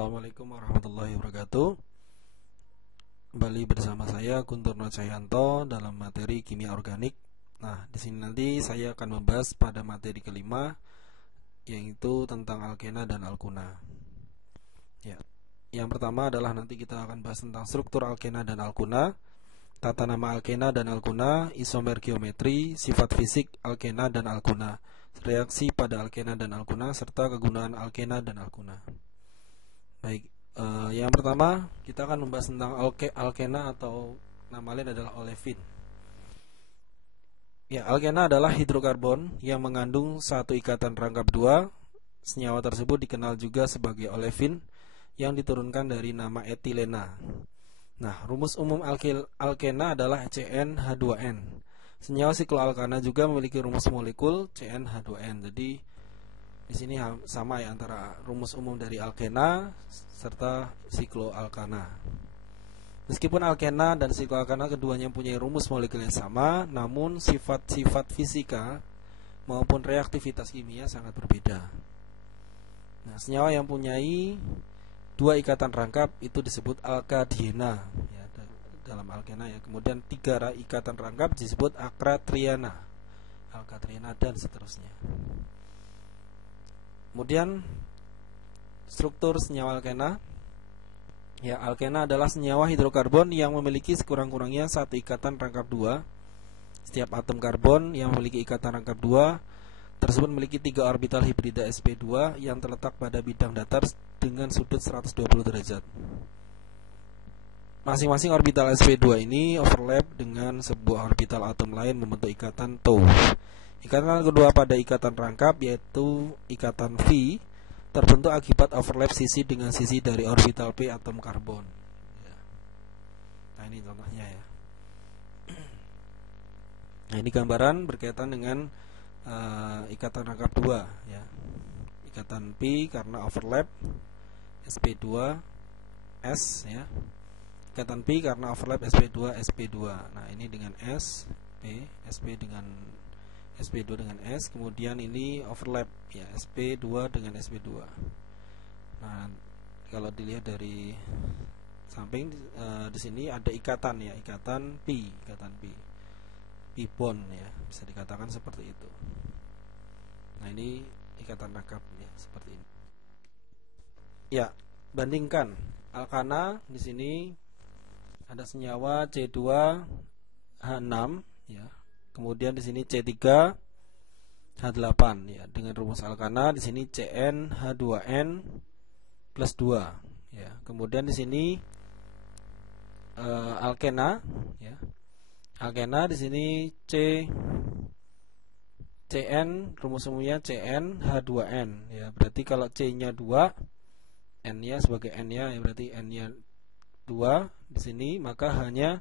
Assalamualaikum warahmatullahi wabarakatuh. Kembali bersama saya Guntur Nocayanto dalam materi kimia organik. Nah, di sini nanti saya akan membahas pada materi kelima, yaitu tentang alkena dan alkuna. Ya. Yang pertama adalah nanti kita akan bahas tentang struktur alkena dan alkuna, tata nama alkena dan alkuna, isomer geometri, sifat fisik alkena dan alkuna, reaksi pada alkena dan alkuna, serta kegunaan alkena dan alkuna. Baik, yang pertama kita akan membahas tentang alkena atau nama lain adalah olefin. Ya, alkena adalah hidrokarbon yang mengandung satu ikatan rangkap dua. Senyawa tersebut dikenal juga sebagai olefin yang diturunkan dari nama etilena. Nah, rumus umum alkena adalah CnH2n. Senyawa sikloalkana juga memiliki rumus molekul CnH2n. Jadi di sini sama ya antara rumus umum dari alkena serta sikloalkana. Meskipun alkena dan sikloalkana keduanya mempunyai rumus molekul yang sama, namun sifat-sifat fisika maupun reaktivitas kimia sangat berbeda. Nah, senyawa yang mempunyai dua ikatan rangkap itu disebut alkadiena ya, dalam alkena ya. Kemudian tiga ikatan rangkap disebut alkatriana dan seterusnya. Kemudian struktur senyawa alkena. Ya, alkena adalah senyawa hidrokarbon yang memiliki sekurang-kurangnya satu ikatan rangkap dua. Setiap atom karbon yang memiliki ikatan rangkap dua tersebut memiliki tiga orbital hibrida sp2 yang terletak pada bidang datar dengan sudut 120 derajat. Masing-masing orbital sp2 ini overlap dengan sebuah orbital atom lain membentuk ikatan tau. Ikatan kedua pada ikatan rangkap yaitu ikatan V terbentuk akibat overlap sisi dengan sisi dari orbital P atom karbon. Nah, ini contohnya ya. Nah, ini gambaran berkaitan dengan ikatan rangkap 2 ya. Ikatan P karena overlap sp2s ya. Ikatan P karena overlap sp2 Nah, ini dengan sp dengan sp2 dengan S, kemudian ini overlap ya, sp2 dengan sp2. Nah, kalau dilihat dari samping di sini ada ikatan ya, ikatan P bond ya, bisa dikatakan seperti itu. Nah, ini ikatan rangkap ya, seperti ini. Ya, bandingkan alkana di sini ada senyawa C2H6 ya. Kemudian di sini C3H8 ya, dengan rumus alkana di sini CnH2n plus 2 ya. Kemudian di sini alkena ya. Alkena di sini Cn rumus umumnya CnH2n ya. Berarti kalau C-nya 2, N-nya sebagai N-nya ya, berarti N-nya 2 di sini, maka hanya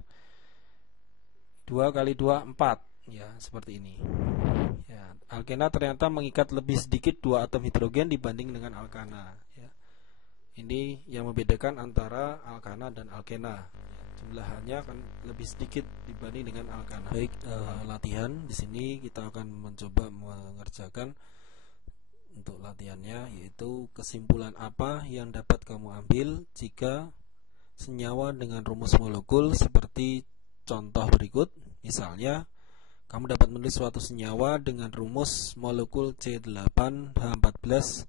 2 kali 2 4 ya, seperti ini ya. Alkena ternyata mengikat lebih sedikit dua atom hidrogen dibanding dengan alkana ya. Ini yang membedakan antara alkana dan alkena ya, jumlahannya akan lebih sedikit dibanding dengan alkana. Baik, latihan di sini kita akan mencoba mengerjakan untuk latihannya, yaitu kesimpulan apa yang dapat kamu ambil jika senyawa dengan rumus molekul seperti contoh berikut. Misalnya, kamu dapat menulis suatu senyawa dengan rumus molekul C8H14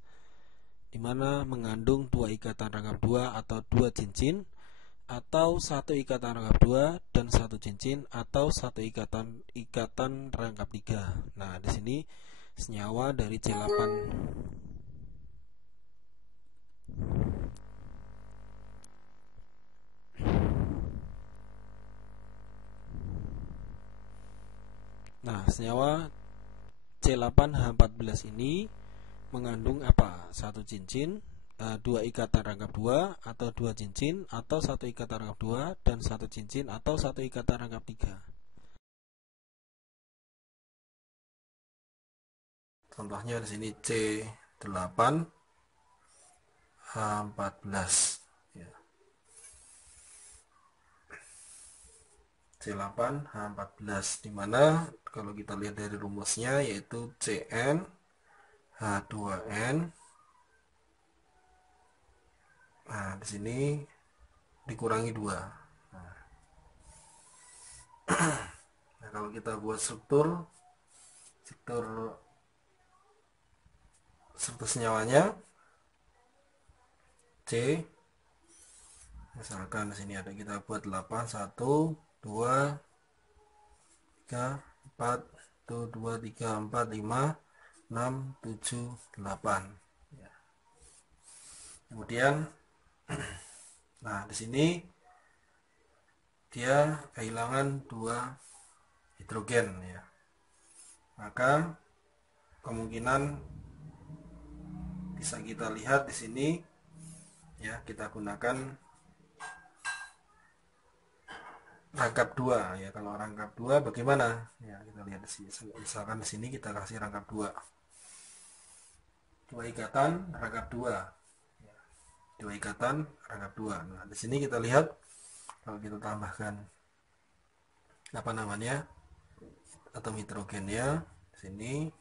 di mana mengandung dua ikatan rangkap 2 atau dua cincin, atau satu ikatan rangkap 2 dan satu cincin, atau satu ikatan rangkap 3. Nah, di sini senyawa dari C8 Nah, senyawa C8H14 ini mengandung apa? Satu cincin, dua ikatan rangkap 2 atau dua cincin, atau satu ikatan rangkap 2 dan satu cincin, atau satu ikatan rangkap 3. Contohnya di sini C8H14 ya. C8H14 dimana kalau kita lihat dari rumusnya yaitu CnH2n Nah, di sini dikurangi 2. Nah, kalau kita buat struktur senyawanya C, misalkan di sini ada, kita buat 8, 1 2 3 4 1 2 3 4 5 6 7 8 ya. Kemudian nah di sini dia kehilangan 2 hidrogen ya, maka kemungkinan bisa kita lihat di sini ya, kita gunakan rangkap 2 ya. Kalau rangkap 2 bagaimana ya, kita lihat di sini. Misalkan di sini kita kasih rangkap 2 ikatan rangkap 2 ya. 2 ikatan rangkap 2. Nah di sini kita lihat kalau kita tambahkan apa namanya, atom hidrogennya di sini.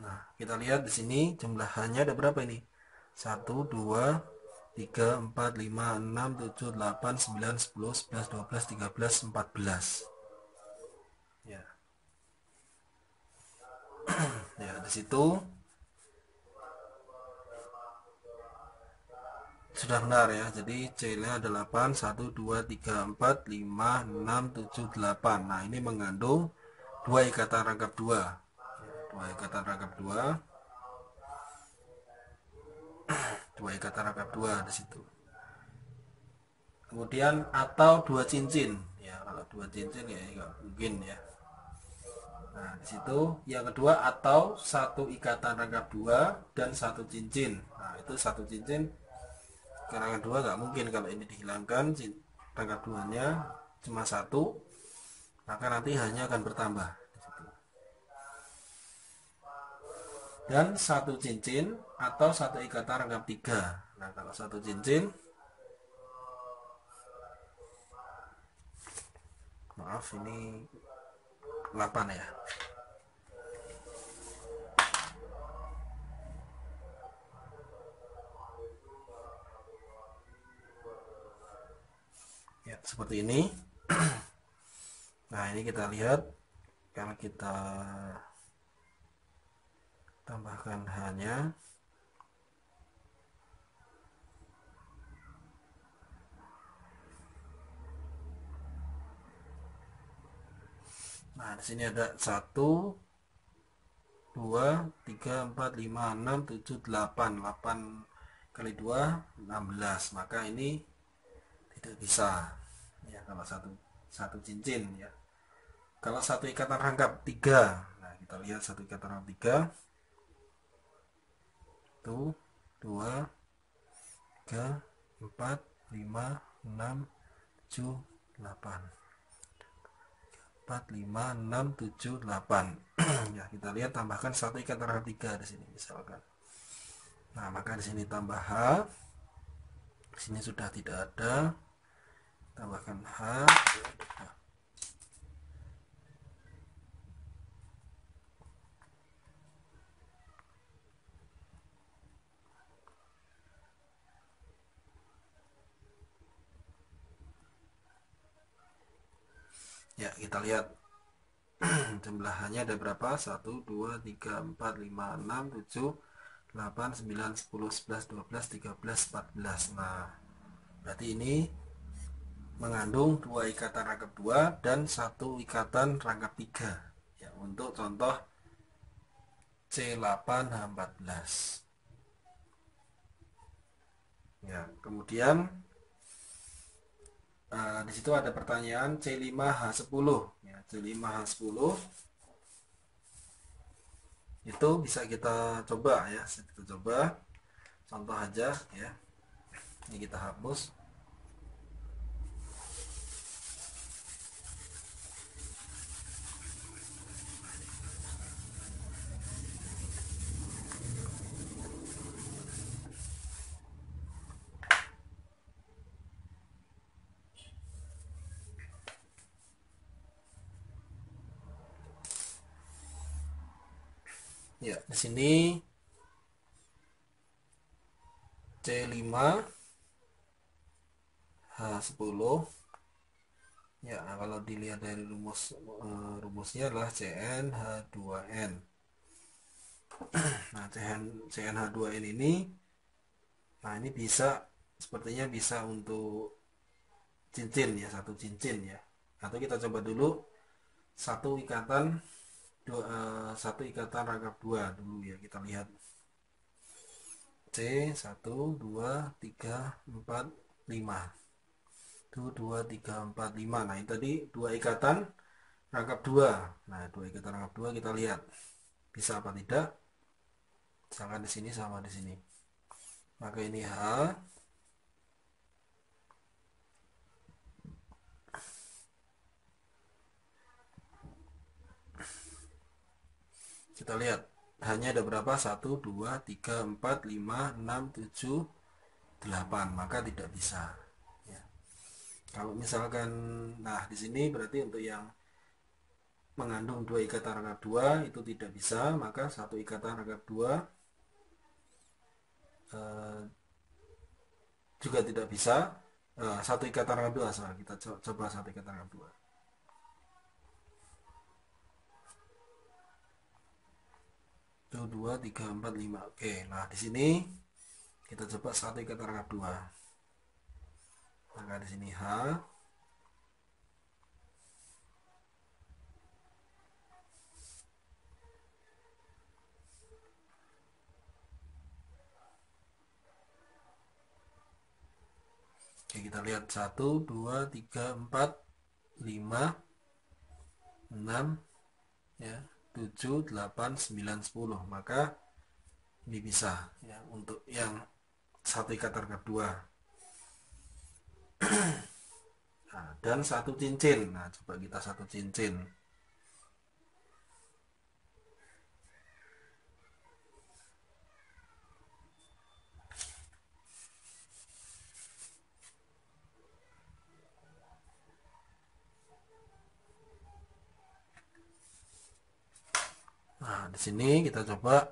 Nah, kita lihat di sini jumlahannya ada berapa ini? 1 2 3 4 5 6 7 8 9 10 11 12 13 14 ya. Ya, di situ sudah benar ya. Jadi C-nya ada 8 1 2 3 4 5 6 7 8. Nah, ini mengandung 2 ikatan rangkap 2. 2 ikatan rangkap 2. 2 ikatan rangkap 2 di situ. Kemudian atau 2 cincin. Ya, kalau 2 cincin ya enggak mungkin ya. Nah, di situ yang kedua, atau 1 ikatan rangkap 2 dan 1 cincin. Nah, itu 1 cincin rangkap 2 nggak mungkin. Kalau ini dihilangkan rangkap 2-nya cuma 1, maka nanti hanya akan bertambah di situ. Dan 1 cincin atau 1 ikatan rangkap 3. Nah, kalau 1 cincin, maaf ini 8 ya. Ya, seperti ini. Nah, ini kita lihat kalau kita tambahkan hanya nah, di sini ada 1 2 3 4 5 6 7 8. 8 kali 2 16. Maka ini tidak bisa ya kalau satu cincin ya. Kalau 1 ikatan rangkap 3. Nah, kita lihat 1 ikatan rangkap 3. 1 2 3 4 5 6 7 8. 4 5 6 7 8. Ya, kita lihat tambahkan 1 ikatan rangkap 3 di sini misalkan. Nah, maka di sini tambah H. Di sini sudah tidak ada. Tambahkan H. Ya, kita lihat jumlahannya ada berapa? 1 2 3 4 5 6 7 8 9 10 11 12 13 14. Nah, berarti ini mengandung 2 ikatan rangkap 2 dan 1 ikatan rangkap 3 ya, untuk contoh C8H14 ya. Kemudian di situ ada pertanyaan C5H10 ya. C5H10 itu bisa kita coba ya, kita coba contoh aja ya. Ini kita hapus. Ya, di sini C5 H10. Ya, kalau dilihat dari rumusnya adalah Cn H2n. Nah, CnH2n ini, nah ini bisa, sepertinya bisa untuk cincin ya, satu cincin ya. Atau kita coba dulu satu ikatan satu ikatan rangkap dua dulu ya, kita lihat. C 1 2 3 4 5. 1 2 3 4 5. Nah, ini tadi dua ikatan rangkap dua. Nah, dua ikatan rangkap dua kita lihat bisa apa tidak. Misalkan di sini sama di sini. Maka ini H. Kita lihat hanya ada berapa? 1 2 3 4 5 6 7 8. Maka tidak bisa ya. Kalau misalkan, nah di sini berarti untuk yang mengandung dua ikatan rangkap dua itu tidak bisa, maka satu ikatan rangkap dua juga tidak bisa. Satu ikatan rangkap dua, kita coba satu ikatan rangkap dua. Itu 2 3 4 5. Oke, nah di sini kita coba satu ikatan rangkap dua. Maka di sini H. Oke, kita lihat 1 2 3 4 5 6 ya, 7 8 9 10. Maka ini bisa ya untuk yang satu ikatan rangkap dua. Nah, dan satu cincin. Nah, coba kita satu cincin. Nah, di sini kita coba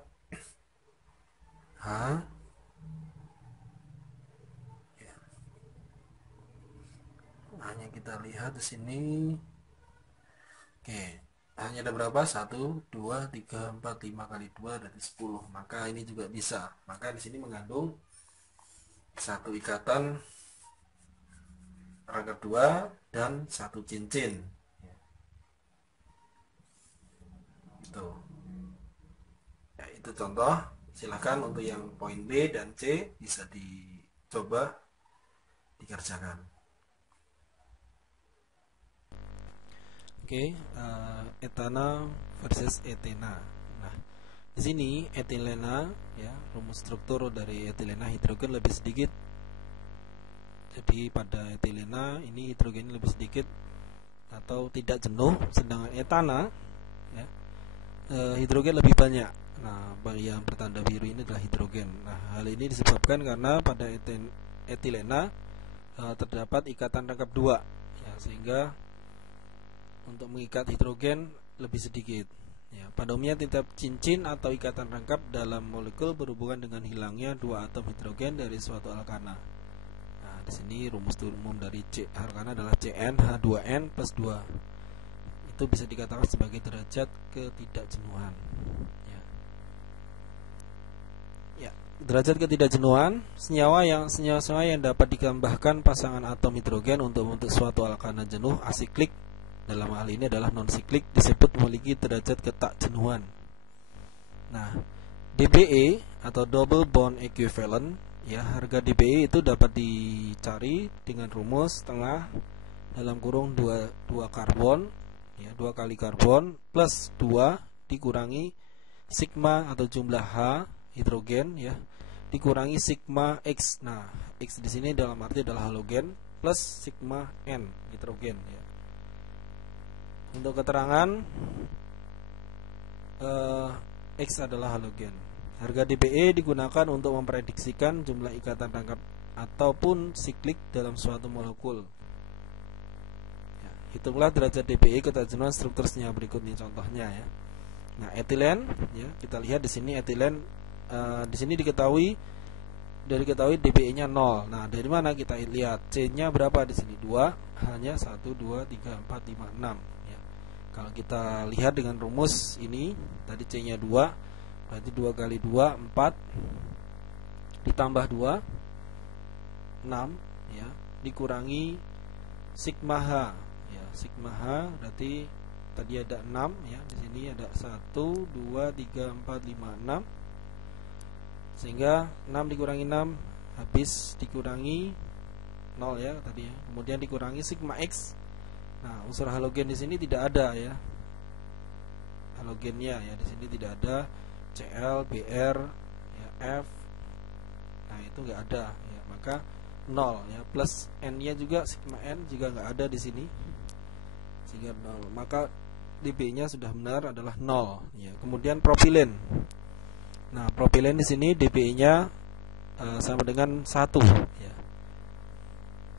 H. Ya. Hanya kita lihat di sini. Oke, hanya ada berapa? 1 2 3 4 5 kali 2 dari 10. Maka ini juga bisa. Maka di sini mengandung satu ikatan rangkap dua dan satu cincin. Itu contoh. Silahkan untuk yang poin B dan C bisa dicoba dikerjakan. Oke, etana versus etena. Nah, di sini etilena ya, rumus struktur dari etilena hidrogen lebih sedikit. Jadi pada etilena ini hidrogen lebih sedikit atau tidak jenuh, sedangkan etana ya, hidrogen lebih banyak. Nah, yang bertanda biru ini adalah hidrogen. Nah, hal ini disebabkan karena pada etilena terdapat ikatan rangkap dua ya, sehingga untuk mengikat hidrogen lebih sedikit ya. Pada umumnya tiap cincin atau ikatan rangkap dalam molekul berhubungan dengan hilangnya dua atom hidrogen dari suatu alkana. Nah, di sini rumus umum dari alkana adalah CnH2n plus 2. Itu bisa dikatakan sebagai derajat ketidakjenuhan ya. Ya, derajat ketidakjenuhan senyawa yang dapat ditambahkan pasangan atom hidrogen untuk membentuk suatu alkana jenuh asiklik, dalam hal ini adalah non siklik, disebut memiliki derajat ketakjenuhan. Nah, DBE atau double bond equivalent ya, harga DBE itu dapat dicari dengan rumus tengah dalam kurung 2 karbon ya, 2 kali karbon plus 2 dikurangi sigma atau jumlah H hidrogen ya, dikurangi sigma X. Nah, X di sini dalam arti adalah halogen plus sigma N hidrogen ya. Untuk keterangan X adalah halogen. Harga DBE digunakan untuk memprediksikan jumlah ikatan rangkap ataupun siklik dalam suatu molekul. Ya, hitunglah derajat DBE ketakjenuhan struktur senyawa berikut ini contohnya ya. Nah, etilen ya, kita lihat di sini etilen di sini diketahui dBe-nya 0. Nah, dari mana kita lihat? C-nya berapa di sini? 2, hanya 1 2 3 4 5 6 ya. Kalau kita lihat dengan rumus ini, tadi C-nya 2, berarti 2 kali 2 4 ditambah 2 6 ya, dikurangi sigma H ya. Sigma H berarti tadi ada 6 ya, di sini ada 1 2 3 4 5 6. Sehingga 6 dikurangi 6 habis dikurangi 0 ya tadi ya. Kemudian dikurangi sigma X. Nah, unsur halogen di sini tidak ada ya. Halogennya ya di sini tidak ada, Cl, Br, ya, F. Nah, itu enggak ada ya, maka 0 ya. Plus N-nya juga, sigma N juga enggak ada di sini. Sehingga 0. Maka dB-nya sudah benar adalah 0 ya. Kemudian propilen. Nah, propilen di sini dBe-nya sama dengan 1 ya.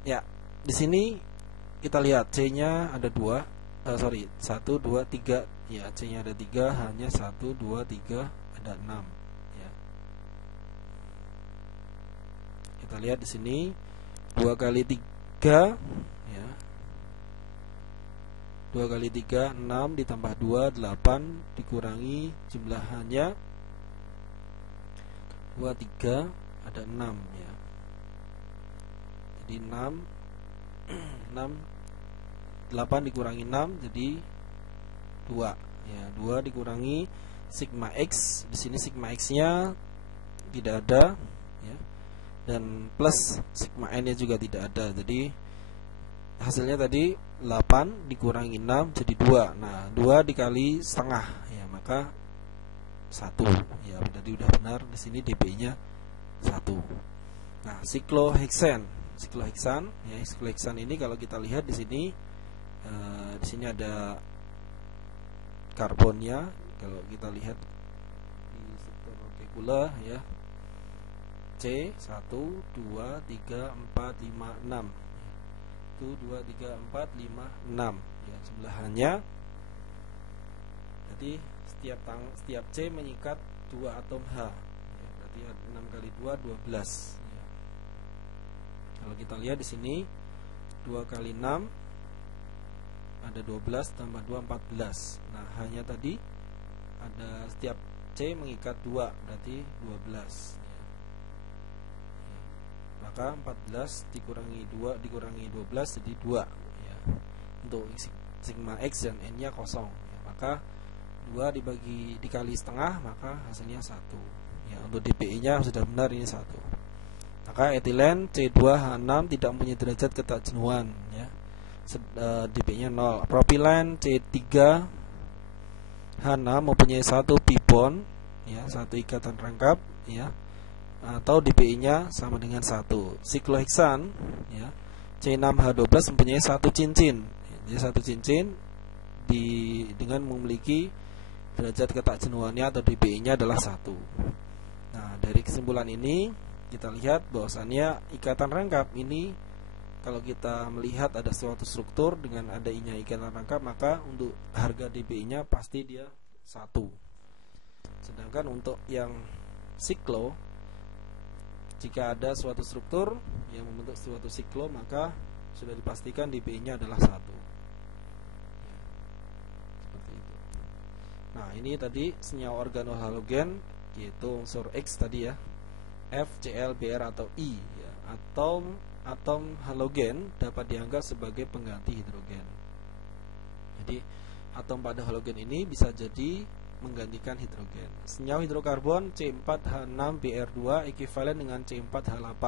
Ya, di sini kita lihat C-nya ada 1 2 3 ya, C-nya ada 3, hanya 1 2 3 ada 6 ya. Kita lihat di sini 2 kali 3 ya. 2 kali 3 6 ditambah 2 8 dikurangi jumlahannya 2 3 ada 6 ya. Jadi 6 8 dikurangi 6 jadi 2 ya. 2 dikurangi sigma X, di sini sigma X-nya tidak ada ya. Dan plus sigma N-nya juga tidak ada. Jadi hasilnya tadi 8 dikurangi 6 jadi 2. Nah, 2 dikali setengah ya, maka 1 ya, berarti udah benar di sini dB-nya 1. Nah, sikloheksan ya, sikloheksan ini kalau kita lihat di sini ada karbonnya. Kalau kita lihat di struktur molekuler ya, C 1 2 3 4 5 6 itu 2 3 4 5 6 ya, sebelahannya. Jadi setiap C mengikat 2 atom H ya, berarti 6 kali 2 12 ya. Kalau kita lihat di sini 2 kali 6 ada 12 tambah 2 14. Nah, hanya tadi ada setiap C mengikat 2 berarti 12 ya. Maka 14 dikurangi 2 dikurangi 12 jadi 2 ya. Untuk sigma X dan N-nya kosong ya. Maka 2 dikali setengah maka hasilnya 1 ya. Untuk dBe-nya sudah benar, ini 1. Maka etilen C2H6 tidak mempunyai derajat ketajenuhan ya. dB-nya 0. Propilen C3H6 mempunyai 1 pi bond ya, 1 ikatan rangkap ya, atau dBe-nya sama dengan 1. Sikloheksan ya, C6H12 mempunyai 1 cincin. Jadi 1 cincin dengan memiliki derajat ketajenuhannya atau dBe-nya adalah 1. Nah, dari kesimpulan ini kita lihat bahwasannya ikatan rangkap ini, kalau kita melihat ada suatu struktur dengan adanya ikatan rangkap, maka untuk harga dBe-nya pasti dia 1. Sedangkan untuk yang siklo, jika ada suatu struktur yang membentuk suatu siklo, maka sudah dipastikan dBe-nya adalah 1 ya, seperti itu. Nah, ini tadi senyawa organohalogen, yaitu unsur X tadi ya, F, Cl, Br atau I ya. Atom halogen dapat dianggap sebagai pengganti hidrogen. Jadi atom pada halogen ini bisa jadi menggantikan hidrogen. Senyawa hidrokarbon C4H6Br2 ekuivalen dengan C4H8.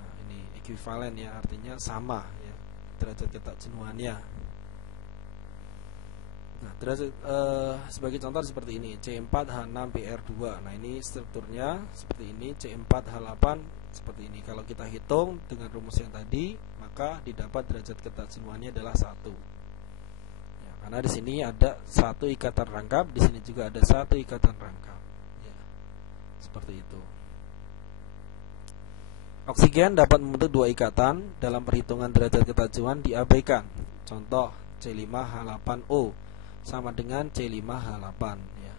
Nah, ini ekuivalen ya, artinya sama ya derajat ketajenuhannya. Nah, derajat sebagai contoh seperti ini, C4H6Br2. Nah, ini strukturnya seperti ini, C4H8 seperti ini. Kalau kita hitung dengan rumus yang tadi, maka didapat derajat ketajenuhannya adalah 1. Ya, karena di sini ada 1 ikatan rangkap, di sini juga ada 1 ikatan rangkap. Ya, seperti itu. Oksigen dapat membentuk 2 ikatan, dalam perhitungan derajat ketajenuhan diabaikan. Contoh C5H8O. sama dengan C5H8 ya.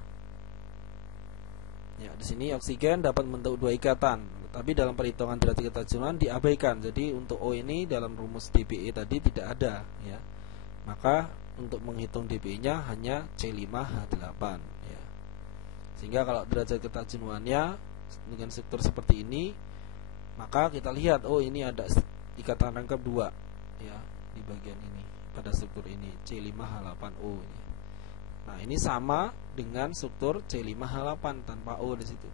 Ya, di sini oksigen dapat membentuk dua ikatan, tapi dalam perhitungan derajat ketajenuhan diabaikan. Jadi untuk O ini dalam rumus dBE tadi tidak ada ya. Maka untuk menghitung dBE-nya hanya C5H8 ya. Sehingga kalau derajat ketajenuhannya dengan struktur seperti ini, maka kita lihat oh ini ada ikatan rangkap 2 ya di bagian ini pada struktur ini C5H8O ini. Nah, ini sama dengan struktur C5H8 tanpa O di situ.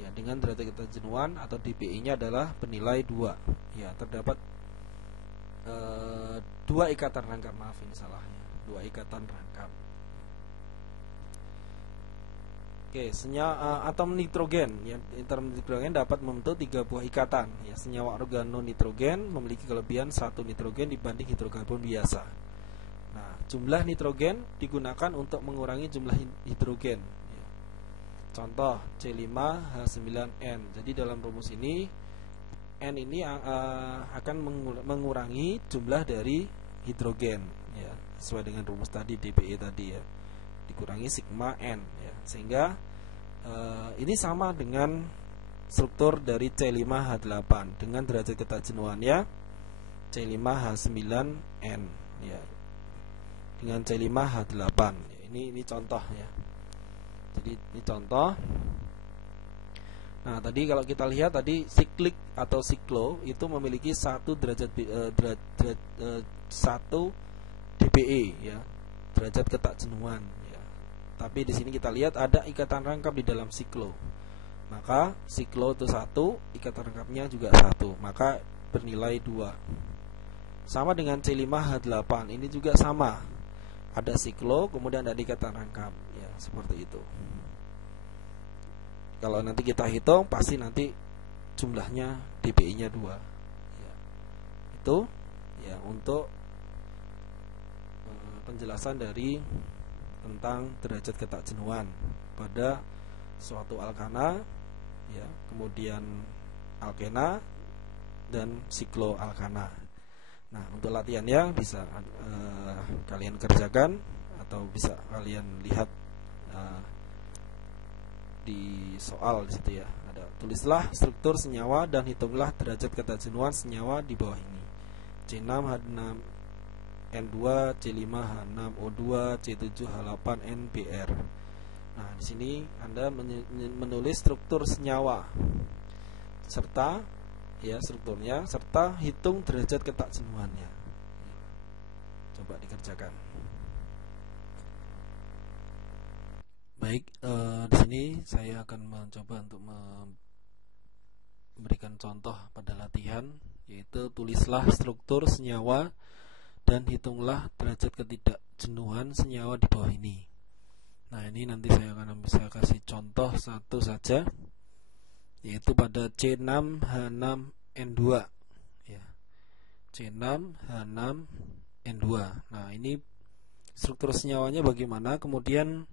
Ya, dengan derajat ketajenuhan atau dBE-nya adalah bernilai 2. Ya, terdapat 2 ikatan rangkap, maaf ini salahnya. 2 ikatan rangkap. Oke, atom nitrogen ya, atom nitrogen dapat membentuk 3 buah ikatan. Ya, senyawa organonitrogen memiliki kelebihan 1 nitrogen dibanding hidrokarbon biasa. Nah, jumlah nitrogen digunakan untuk mengurangi jumlah hidrogen ya. Contoh C5H9N. Jadi dalam rumus ini N ini akan mengurangi jumlah dari hidrogen ya, sesuai dengan rumus tadi dBE tadi ya, dikurangi sigma N ya. Sehingga ini sama dengan struktur dari C5H8 dengan derajat ketajenuhannya C5H9N ya, dengan C5H8 ya. Ini contoh ya. Jadi ini contoh. Nah, tadi kalau kita lihat tadi siklik atau siklo itu memiliki 1 derajat 1 dBE ya, derajat ketajenuhan ya. Tapi di sini kita lihat ada ikatan rangkap di dalam siklo. Maka siklo itu 1, ikatan rangkapnya juga 1, maka bernilai 2. Sama dengan C5H8, ini juga sama. Ada siklo, kemudian ada ikatan rangkap ya, seperti itu. Kalau nanti kita hitung pasti nanti jumlahnya dBE-nya 2 ya. Itu ya untuk penjelasan dari tentang derajat ketajenuhan pada suatu alkana ya, kemudian alkena dan sikloalkana. Nah, untuk latihannya bisa kalian kerjakan atau bisa kalian lihat di soal di situ ya. Ada tulislah struktur senyawa dan hitunglah derajat ketajenuhan senyawa di bawah ini. C6H6N2, C5H6O2, C7H8NBr. Nah, di sini Anda menulis struktur senyawa serta ya strukturnya serta hitung derajat ketajenuhannya. Coba dikerjakan. Baik, di sini saya akan mencoba untuk memberikan contoh pada latihan, yaitu tulislah struktur senyawa dan hitunglah derajat ketidakjenuhan senyawa di bawah ini. Nah, ini nanti saya akan bisa kasih contoh satu saja, yaitu pada C6H6N2 ya. C6H6N2. Nah, ini struktur senyawanya bagaimana, kemudian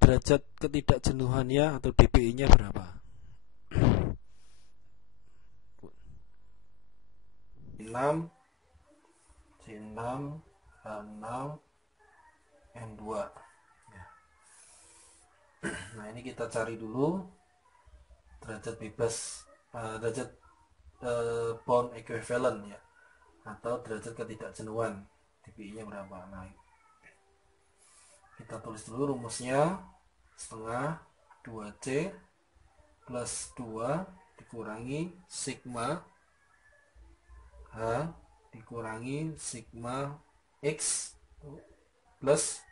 derajat ketidakjenuhannya atau dBE-nya berapa? C6H6N2 ya. Nah, ini kita cari dulu derajat bebas, derajat bond equivalent ya, atau derajat ketidakjenuhan, dBE-nya berapa. Nah, kita tulis dulu rumusnya, setengah 2C plus 2 dikurangi sigma H dikurangi sigma X plus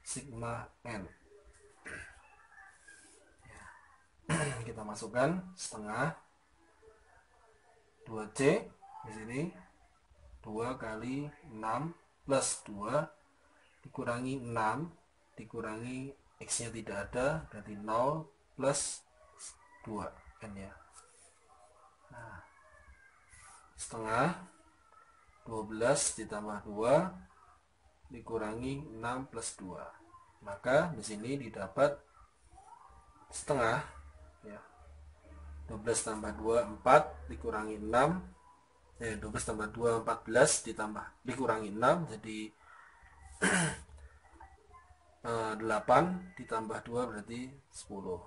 sigma N ya. Kita masukkan setengah 2C di sini 2 kali 6 plus 2 dikurangi 6 dikurangi X nya tidak ada, berarti 0 plus 2 N ya. Nah, setengah 12 ditambah 2 dikurangi 6 plus 2, maka di sini didapat setengah ya. 12 tambah 2 4 dikurangi 6 12 tambah 2 14 ditambah dikurangi 6, jadi 8 ditambah 2 berarti 10.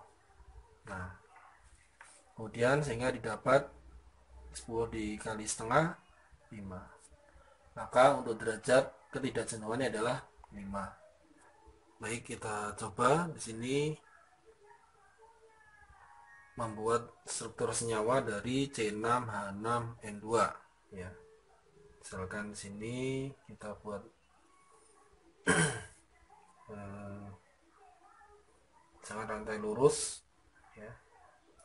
Nah, kemudian sehingga didapat 10 dikali setengah 5. Maka untuk derajat ketidakjenuhannya adalah 5. Baik, kita coba di sini membuat struktur senyawa dari C6H6N2 ya. Misalkan di sini kita buat misalkan rantai lurus ya.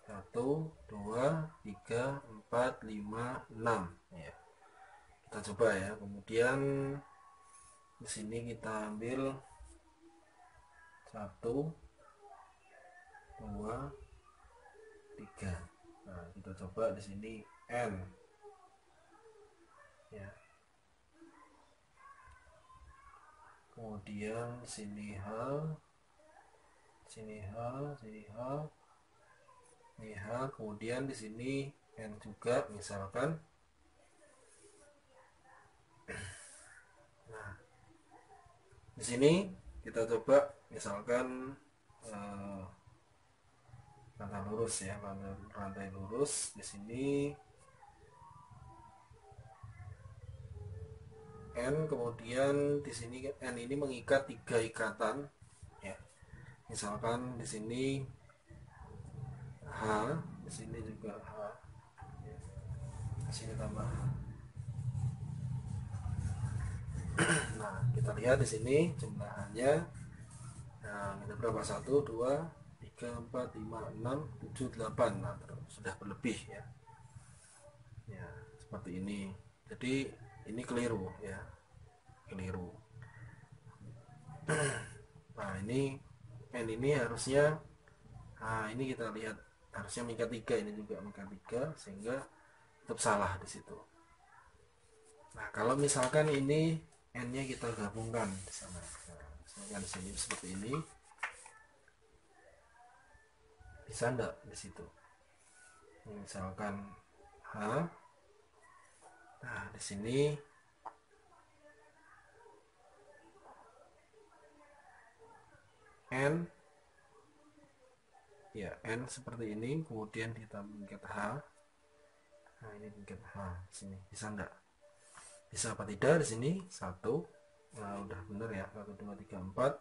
1 2 3 4 5 6 ya. Kita coba ya. Kemudian di sini kita ambil 1 2 3. Nah, kita coba di sini N ya. Kemudian sini H, sini H, sini H, ini H, kemudian di sini N juga misalkan. Nah, di sini kita coba misalkan rantai lurus ya, rantai lurus di sini N, kemudian di sini N ini mengikat 3 ikatan ya. Misalkan di sini H, di sini juga H ya. Di sini tambah H. Nah, kita lihat di sini jumlahnya. Nah, kita berapa? 1 2 3 4 5 6 7 8. Nah, sudah berlebih ya. Ya, seperti ini. Jadi ini keliru ya, keliru. Nah, ini N ini harusnya, nah ini kita lihat harusnya mengikat 3, ini juga mengikat 3 sehingga tetap salah di situ. Nah, kalau misalkan ini N nya kita gabungkan di sana, nah, misalkan di sini seperti ini, bisa enggak di situ? Misalkan H, nah di sini N ya, N seperti ini, kemudian kita mengikat H. Nah, ini mengikat H di sini, bisa enggak? Bisa apa tidak di sini? 1. Nah, udah bener ya. 1 2 3 4.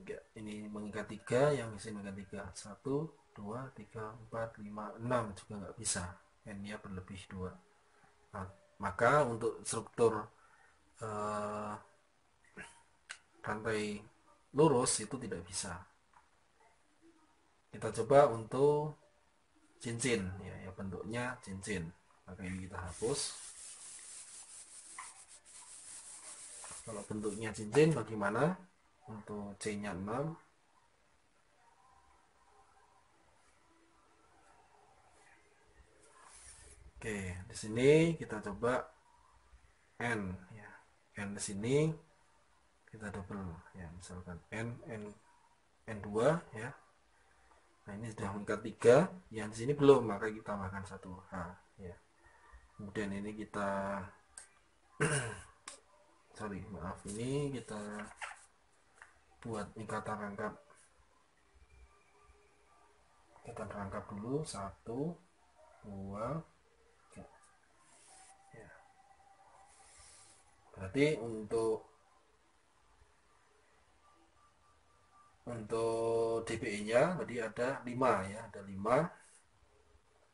Enggak, ini mengikat 3, yang di sini mengikat 3. 1 2 3 4 5 6 juga enggak bisa. N-nya berlebih 2. Nah, maka untuk struktur rantai lurus itu tidak bisa. Kita coba untuk cincin ya, ya bentuknya cincin. Maka ini kita hapus. Kalau bentuknya cincin bagaimana? Untuk C-nya 6. Oke, di sini kita coba N ya. N di sini kita double ya, misalkan N2 ya. Nah, ini sudah mengikat 3, yang di sini belum, maka kita tambahkan 1 H ya. Kemudian ini kita maaf, ini kita buat ikatan rangkap. Ikatan rangkap dulu 1 2 3 ya. Berarti untuk DBE-nya tadi ada 5 ya, ada 5.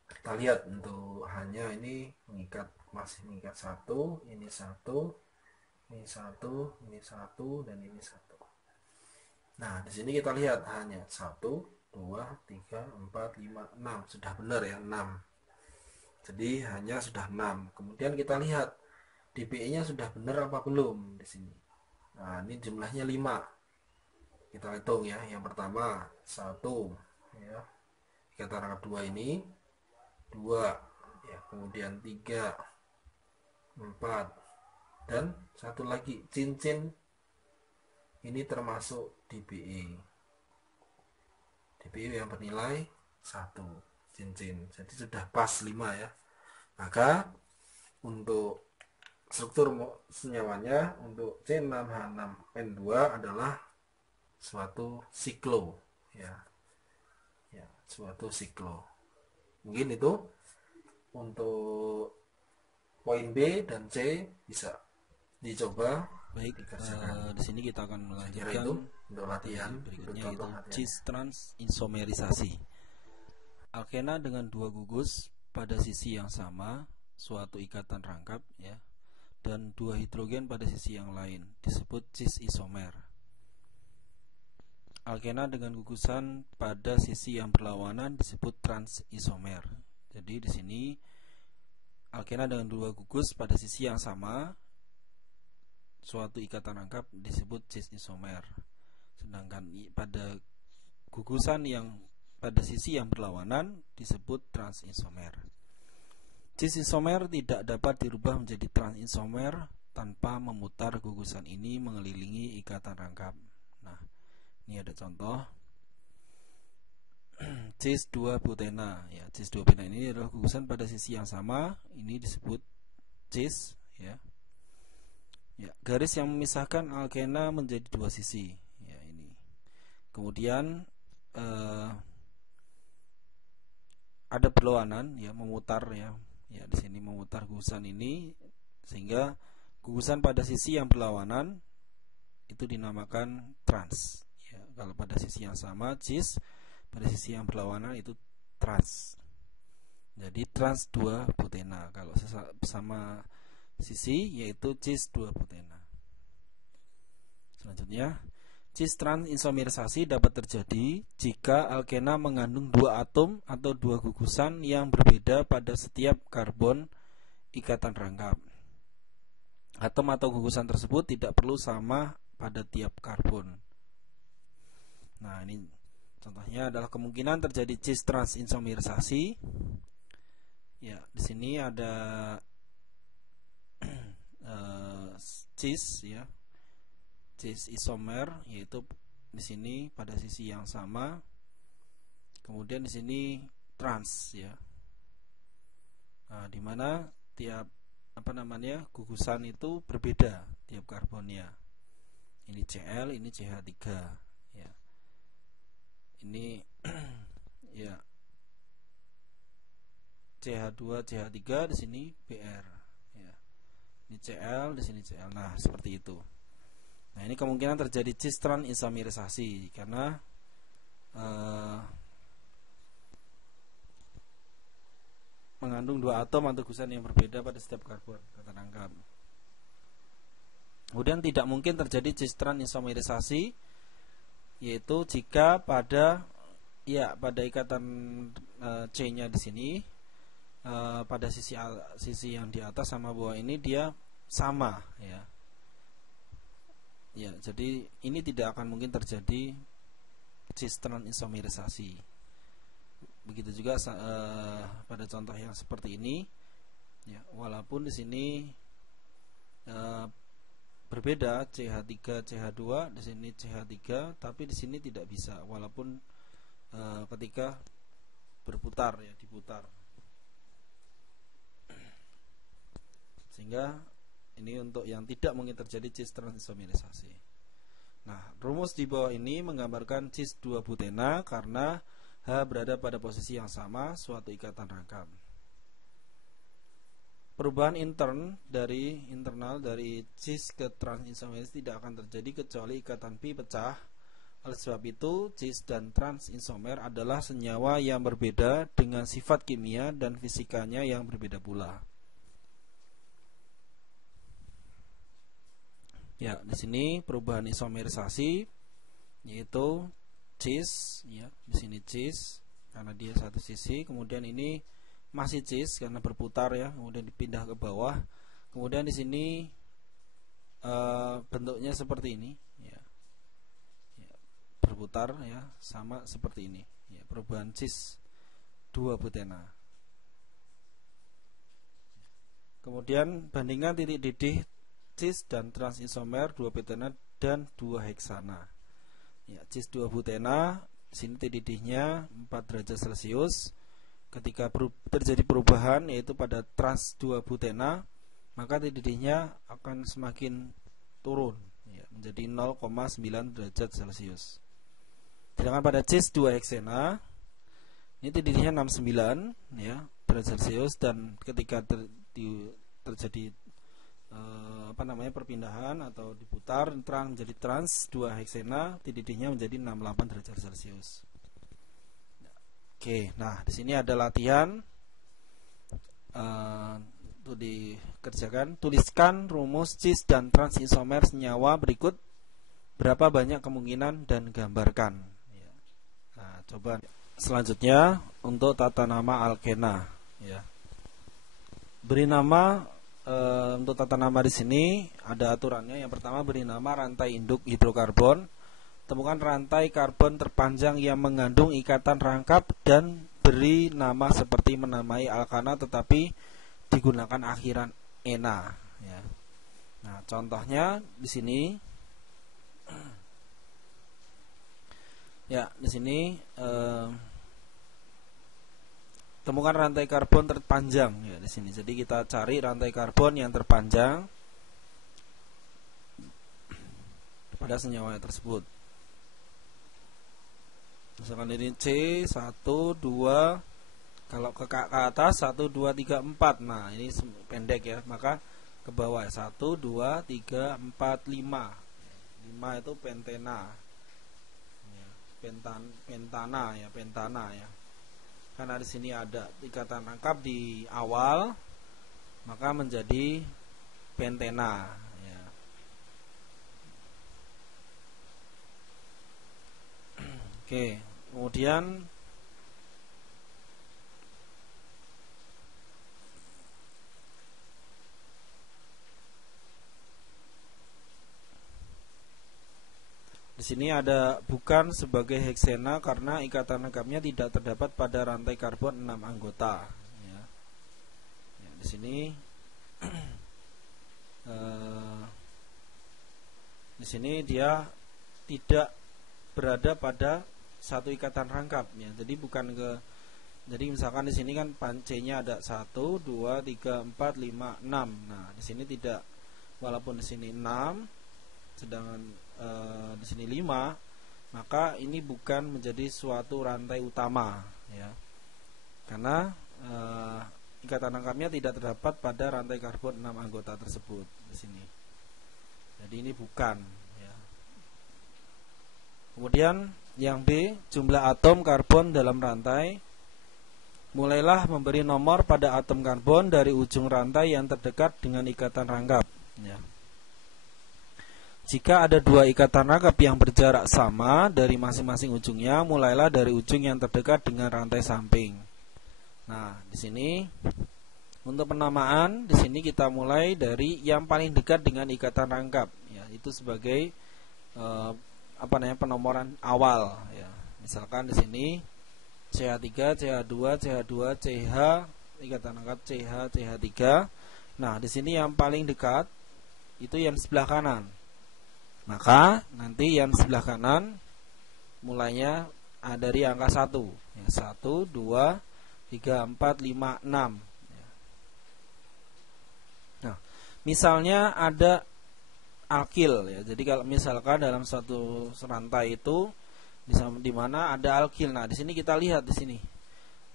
Kita lihat untuk hanya ini mengikat, masih mengikat 1, ini 1, ini 1, ini 1, dan ini 1. Nah, di sini kita lihat hanya 1 2 3 4 5 6. Sudah benar ya, 6. Jadi hanya sudah 6. Kemudian kita lihat DBE-nya sudah benar apa belum di sini. Nah, ini jumlahnya 5. Kita hitung ya. Yang pertama 1 ya. Ikatan rangkap 2 ini 2 ya, kemudian 3 4 dan satu lagi cincin ini termasuk DBE yang bernilai 1 cincin. Jadi sudah pas 5 ya. Maka untuk struktur senyawanya untuk C6H6N2 adalah suatu siklo, ya, suatu siklo. Mungkin itu untuk poin B dan C bisa dicoba. Baik, di sini kita akan melanjutkan itu untuk latihan berikutnya, yaitu cis-trans isomerisasi. Alkena dengan dua gugus pada sisi yang sama, suatu ikatan rangkap, ya, dan dua hidrogen pada sisi yang lain disebut cis isomer. Alkena dengan gugusan pada sisi yang berlawanan disebut trans isomer. Jadi di sini alkena dengan dua gugus pada sisi yang sama, suatu ikatan rangkap disebut cis isomer. Sedangkan pada gugusan yang pada sisi yang berlawanan disebut trans isomer. Cis isomer tidak dapat dirubah menjadi trans isomer tanpa memutar gugusan ini mengelilingi ikatan rangkap. Nah, ini ada contoh cis 2 butena, ya. Cis 2 butena ini adalah gugusan pada sisi yang sama, ini disebut cis, ya. Ya, garis yang memisahkan alkena menjadi dua sisi, ya, ini. Kemudian ada berlawanan, ya, memutar, ya. Ya, di sini memutar gugusan ini sehingga gugusan pada sisi yang berlawanan itu dinamakan trans. Kalau pada sisi yang sama cis, pada sisi yang berlawanan itu trans. Jadi trans 2 butena. Kalau sama sisi yaitu cis 2 butena. Selanjutnya, cis trans isomerisasi dapat terjadi jika alkena mengandung dua atom atau dua gugusan yang berbeda pada setiap karbon ikatan rangkap. Atom atau gugusan tersebut tidak perlu sama pada tiap karbon. Nah, ini contohnya adalah kemungkinan terjadi cis trans isomerisasi. Ya, di sini ada cis, ya, cis isomer, yaitu di sini pada sisi yang sama. Kemudian di sini trans, ya. Nah, di mana tiap gugusan itu berbeda tiap karbonnya. Ini Cl, ini CH3, ya. Ini ya CH2 CH3, di sini Br, ya. Ini Cl, di sini Cl. Nah, seperti itu. Nah, ini kemungkinan terjadi cis trans isomerisasi karena mengandung dua atom atau gugusan yang berbeda pada setiap karbon ikatan rangkap. Kemudian tidak mungkin terjadi cis trans isomerisasi, yaitu jika pada ikatan C-nya di sini pada sisi yang di atas sama bawah ini dia sama, ya. Ya, jadi ini tidak akan mungkin terjadi cis trans isomerisasi. Begitu juga pada contoh yang seperti ini, ya, walaupun di sini berbeda CH3 CH2, di sini CH3, tapi di sini tidak bisa walaupun ketika berputar, ya, diputar. Sehingga ini untuk yang tidak mungkin terjadi cis trans isomerisasi. Nah, rumus di bawah ini menggambarkan cis 2 butena karena H berada pada posisi yang sama suatu ikatan rangkap. Perubahan internal dari cis ke trans isomeris tidak akan terjadi kecuali ikatan pi pecah. Oleh sebab itu, cis dan trans isomer adalah senyawa yang berbeda dengan sifat kimia dan fisikanya yang berbeda pula. Ya, di sini perubahan isomerisasi yaitu cis, ya, di sini cis karena dia satu sisi, kemudian ini masih cis karena berputar, ya, kemudian dipindah ke bawah, kemudian di sini bentuknya seperti ini, ya, berputar, ya, sama seperti ini, ya, perubahan cis 2 butena. Kemudian bandingkan titik didih cis dan trans isomer 2 butena dan 2 heksana. Ya, cis 2 butena, di sini titik didihnya 4 derajat Celcius. Ketika terjadi perubahan yaitu pada trans 2 butena, maka TDD-nya akan semakin turun ya, menjadi 0,9 derajat Celcius. Sedangkan pada cis 2 heksena ini TDD-nya 69 ya, derajat Celcius, dan ketika terjadi perpindahan atau diputar menjadi trans 2 heksena, TDD-nya menjadi 68 derajat Celcius. Oke, nah di sini ada latihan untuk dikerjakan. Tuliskan rumus cis dan trans isomer senyawa berikut. Berapa banyak kemungkinan dan gambarkan. Nah, coba selanjutnya untuk tata nama alkena. Ya. Beri nama untuk tata nama di sini ada aturannya. Yang pertama, beri nama rantai induk hidrokarbon. Temukan rantai karbon terpanjang yang mengandung ikatan rangkap dan beri nama seperti menamai alkana tetapi digunakan akhiran ena. Ya. Nah, contohnya di sini, ya di sini temukan rantai karbon terpanjang ya di sini. Jadi kita cari rantai karbon yang terpanjang pada senyawa tersebut. Misalkan ini C 1 2, kalau ke atas 1 2 3 4. Nah, ini pendek ya, maka ke bawah 1 2 3 4 5. 5 itu pentena. Ya, pentana ya. Karena di sini ada ikatan rangkap di awal, maka menjadi pentena ya. Oke, kemudian di sini ada bukan sebagai heksena karena ikatan rangkapnya tidak terdapat pada rantai karbon 6 anggota. Ya. Ya, di sini di sini dia tidak berada pada satu ikatan rangkap. Ya. Jadi bukan ke. Jadi misalkan di sini kan C-nya ada 1, 2, 3, 4, 5, 6. Nah, di sini tidak. Walaupun di sini 6, sedangkan di sini 5, maka ini bukan menjadi suatu rantai utama ya. Karena ikatan rangkapnya tidak terdapat pada rantai karbon 6 anggota tersebut di sini. Jadi ini bukan ya. Kemudian yang B, jumlah atom karbon dalam rantai. Mulailah memberi nomor pada atom karbon dari ujung rantai yang terdekat dengan ikatan rangkap ya. Jika ada dua ikatan rangkap yang berjarak sama dari masing-masing ujungnya, mulailah dari ujung yang terdekat dengan rantai samping. Nah, di sini untuk penamaan, di sini kita mulai dari yang paling dekat dengan ikatan rangkap. Ya, itu sebagai penomoran awal. Ya. Misalkan di sini CH3, CH2, CH2, CH, ikatan rangkap CH, CH3. Nah, di sini yang paling dekat itu yang sebelah kanan. Maka nanti yang sebelah kanan mulainya dari angka 1 ya, 1, 2, 3, 4, 5, 6 ya. Nah, misalnya ada alkil ya. Jadi kalau misalkan dalam satu rantai itu di mana ada alkil. Nah, di sini kita lihat di sini.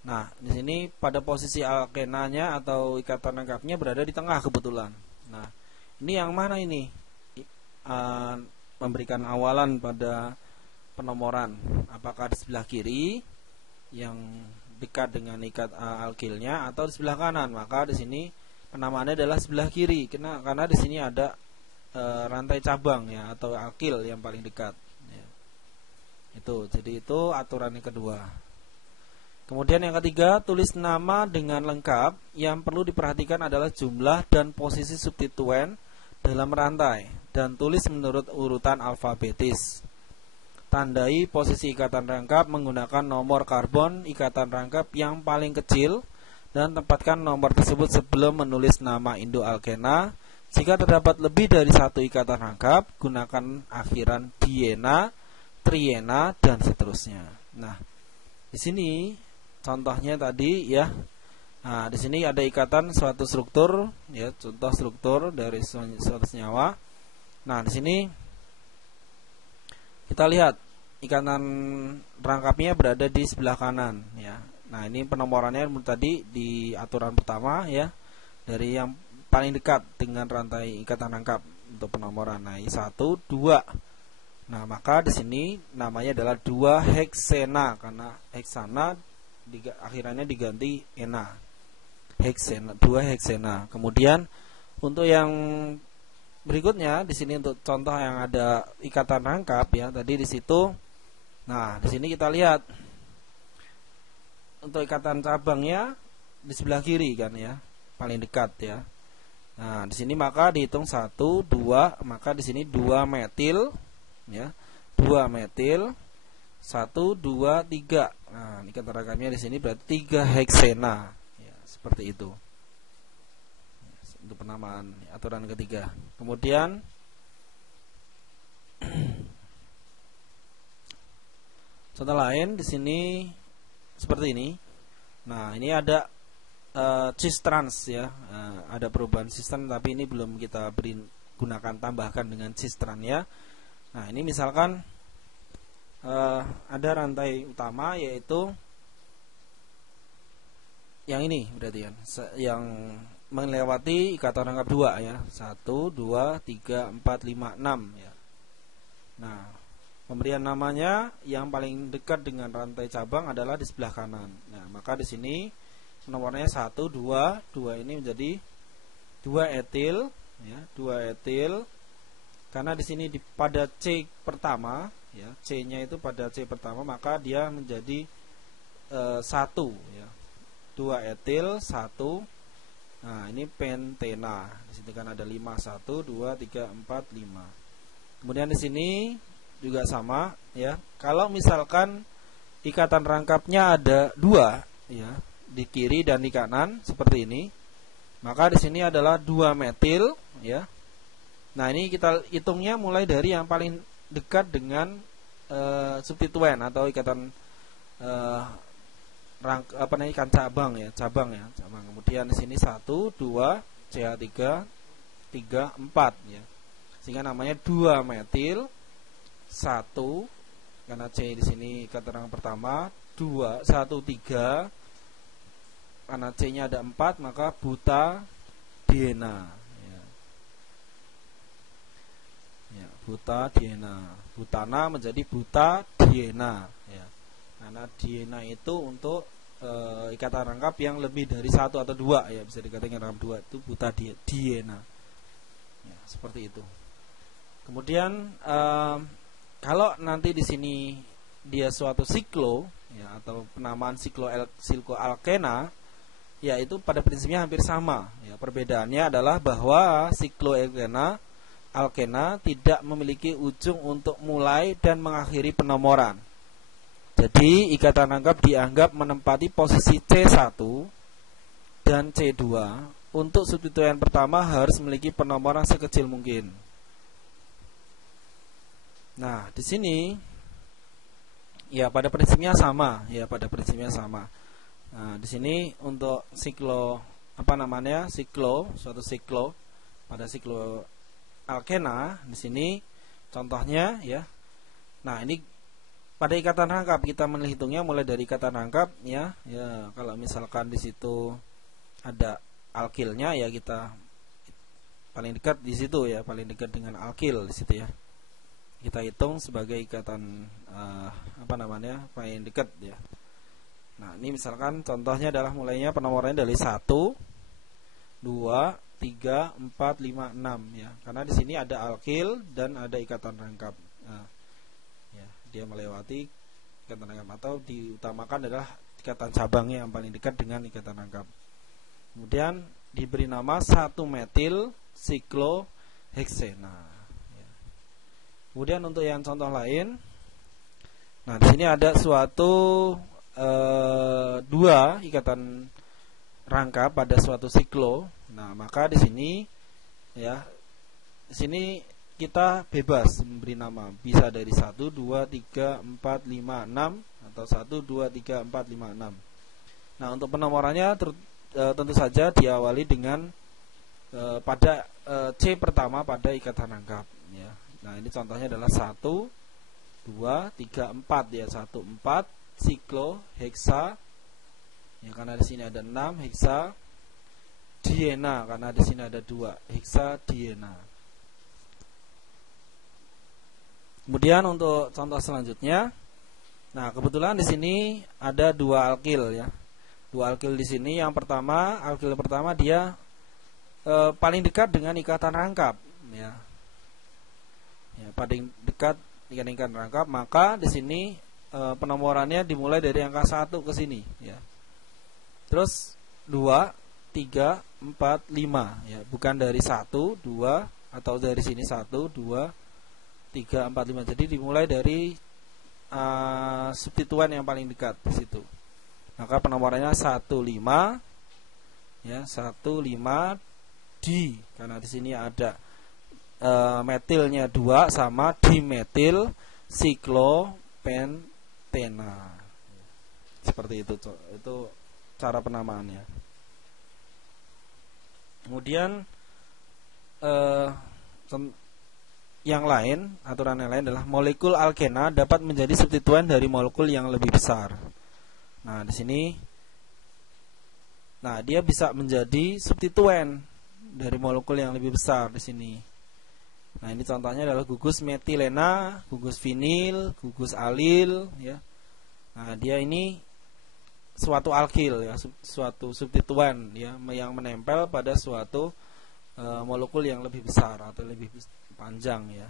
Nah, di sini pada posisi alkenanya atau ikatan rangkapnya berada di tengah kebetulan. Nah, ini yang mana ini? Memberikan awalan pada penomoran, apakah di sebelah kiri yang dekat dengan ikat alkilnya atau di sebelah kanan. Maka di sini penamaannya adalah sebelah kiri karena di sini ada rantai cabang ya atau alkil yang paling dekat ya. Jadi itu aturan yang kedua. Kemudian yang ketiga, tulis nama dengan lengkap. Yang perlu diperhatikan adalah jumlah dan posisi substituen dalam rantai, dan tulis menurut urutan alfabetis. Tandai posisi ikatan rangkap menggunakan nomor karbon ikatan rangkap yang paling kecil dan tempatkan nomor tersebut sebelum menulis nama induk alkena. Jika terdapat lebih dari satu ikatan rangkap, gunakan akhiran diena, triena, dan seterusnya. Nah, di sini contohnya tadi ya, Nah, di sini ada ikatan suatu struktur, ya, contoh struktur dari suatu senyawa. Nah, di sini kita lihat ikatan rangkapnya berada di sebelah kanan, ya. Nah, ini penomorannya tadi di aturan pertama, ya, dari yang paling dekat dengan rantai ikatan rangkap untuk penomoran. Nah, ini 1, 2. Nah, maka di sini namanya adalah 2 heksena karena heksana akhirannya diganti ena. Heksena, 2 heksena. Kemudian untuk yang berikutnya di sini untuk contoh yang ada ikatan rangkap, ya, tadi di situ. Nah, di sini kita lihat untuk ikatan cabangnya di sebelah kiri kan, ya, paling dekat, ya. Nah, di sini maka dihitung 1, 2, maka di sini 2 metil, ya. 2 metil 1, 2, 3. Nah, ikatan rangkapnya di sini berarti 3 heksena, ya, seperti itu. Untuk penamaan aturan ketiga. Kemudian contoh lain di sini seperti ini. Nah, ini ada cis trans, ya. Ada perubahan sistem tapi ini belum kita gunakan tambahkan dengan cis trans, ya. Nah, ini misalkan ada rantai utama yaitu yang ini berarti kan, yang melewati ikatan rangkap 2, ya. 1, 2, 3, 4, 5, 6, ya. Nah, pemberian namanya yang paling dekat dengan rantai cabang adalah di sebelah kanan. Nah, maka di sini nomornya 1, 2, 2 ini menjadi 2 etil, ya, 2 etil. Karena di sini pada C pertama, ya, C-nya itu pada C pertama, maka dia menjadi 1, ya. 2 etil 1. Nah, ini pentena. Di sini kan ada 5, 1, 2, 3, 4, 5. Kemudian di sini juga sama, ya. Kalau misalkan ikatan rangkapnya ada 2, ya, di kiri dan di kanan seperti ini, maka di sini adalah 2 metil, ya. Nah, ini kita hitungnya mulai dari yang paling dekat dengan substituen atau ikatan ikan cabang, ya, cabang. Kemudian di sini 1, 2, CH3, 3, 4, ya. Sehingga namanya 2 metil 1 karena C di sini ikatan pertama, 2, 1, 3 karena C-nya ada 4 maka butadiena, ya. Ya, butadiena. Butana menjadi butadiena, ya. Karena diena itu untuk ikatan rangkap yang lebih dari 1 atau 2, ya, bisa dikatakan rangkap 2 itu butadiena, ya, seperti itu. Kemudian kalau nanti di sini dia suatu siklo, ya, atau penamaan sikloalkena, ya, itu pada prinsipnya hampir sama, ya. Perbedaannya adalah bahwa sikloalkena tidak memiliki ujung untuk mulai dan mengakhiri penomoran. Jadi ikatan rangkap dianggap menempati posisi C1 dan C2. Untuk substituen pertama harus memiliki penomoran sekecil mungkin. Nah, di sini ya pada prinsipnya sama, ya, pada prinsipnya sama. Nah, di sini untuk suatu siklo pada siklo alkena di sini contohnya, ya. Nah, ini pada ikatan rangkap kita menghitungnya mulai dari ikatan rangkap, ya. Ya, kalau misalkan di situ ada alkilnya, ya, kita paling dekat di situ, ya, paling dekat dengan alkil di situ, ya. Kita hitung sebagai ikatan paling dekat, ya. Nah, ini misalkan contohnya adalah mulainya penomorannya dari 1, 2, 3, 4, 5, 6, ya. Karena di sini ada alkil dan ada ikatan rangkap. Nah, ya, dia melewati ikatan rangkap atau diutamakan adalah ikatan cabangnya yang paling dekat dengan ikatan rangkap. Kemudian diberi nama 1 metil sikloheksena. Ya. Kemudian untuk yang contoh lain, nah, di sini ada suatu 2 ikatan rangkap pada suatu siklo. Nah, maka di sini, ya, di sini kita bebas memberi nama, bisa dari 1, 2, 3, 4, 5, 6 atau 1, 2, 3, 4, 5, 6. Nah, untuk penomorannya tentu saja diawali dengan pada C pertama pada ikatan rangkap ya. Nah, ini contohnya adalah 1 2 3 4 ya. 1 4 siklo heksa ya, karena di sini ada 6 heksa diena, karena di sini ada 2 heksa diena. Kemudian untuk contoh selanjutnya, nah kebetulan di sini ada 2 alkil ya. 2 alkil di sini. Yang pertama, alkil pertama dia paling dekat dengan ikatan rangkap ya. Ya, paling dekat dengan ikatan rangkap, maka di sini penomorannya dimulai dari angka 1 ke sini ya. Terus 2 3 4 5 ya, bukan dari 1 2 atau dari sini 1 2 3 4 5. Jadi dimulai dari substituen yang paling dekat di situ. Maka penomorannya 1 5 ya, 1 5 di, karena di sini ada metilnya 2 sama dimetil siklopentena. Seperti itu cara penamaannya. Kemudian yang lain, aturan yang lain adalah molekul alkena dapat menjadi substituen dari molekul yang lebih besar. Nah, di sini dia bisa menjadi substituen dari molekul yang lebih besar di sini. Nah, ini contohnya adalah gugus metilena, gugus vinil, gugus alil ya. Nah, dia ini suatu alkil ya, suatu substituen ya, yang menempel pada suatu molekul yang lebih besar atau lebih panjang ya.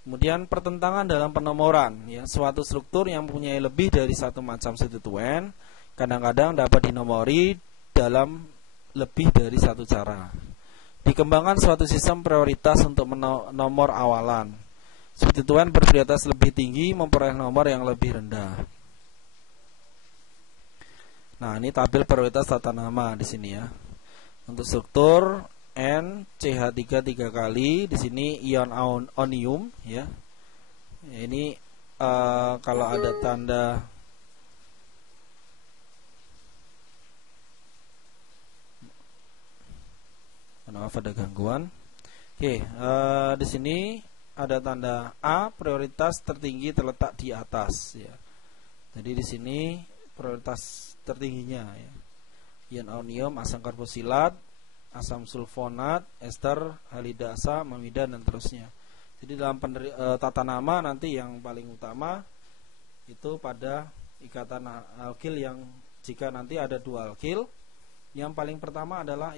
Kemudian pertentangan dalam penomoran ya, suatu struktur yang mempunyai lebih dari satu macam substituen kadang-kadang dapat dinomori dalam lebih dari satu cara. Dikembangkan suatu sistem prioritas untuk nomor awalan. Substituen berprioritas lebih tinggi memperoleh nomor yang lebih rendah. Nah, ini tabel prioritas tata nama di sini ya. Untuk struktur N CH3 3 kali, di sini ion onium ya. Ini kalau ada tanda maaf ada gangguan. Oke, di sini ada tanda A, prioritas tertinggi terletak di atas ya. Jadi di sini prioritas tertingginya ya. Ion onium, asam karboksilat, asam sulfonat, ester, halidasa, amida dan terusnya. Jadi dalam tata nama nanti yang paling utama itu pada ikatan alkil, yang jika nanti ada 2 alkil, yang paling pertama adalah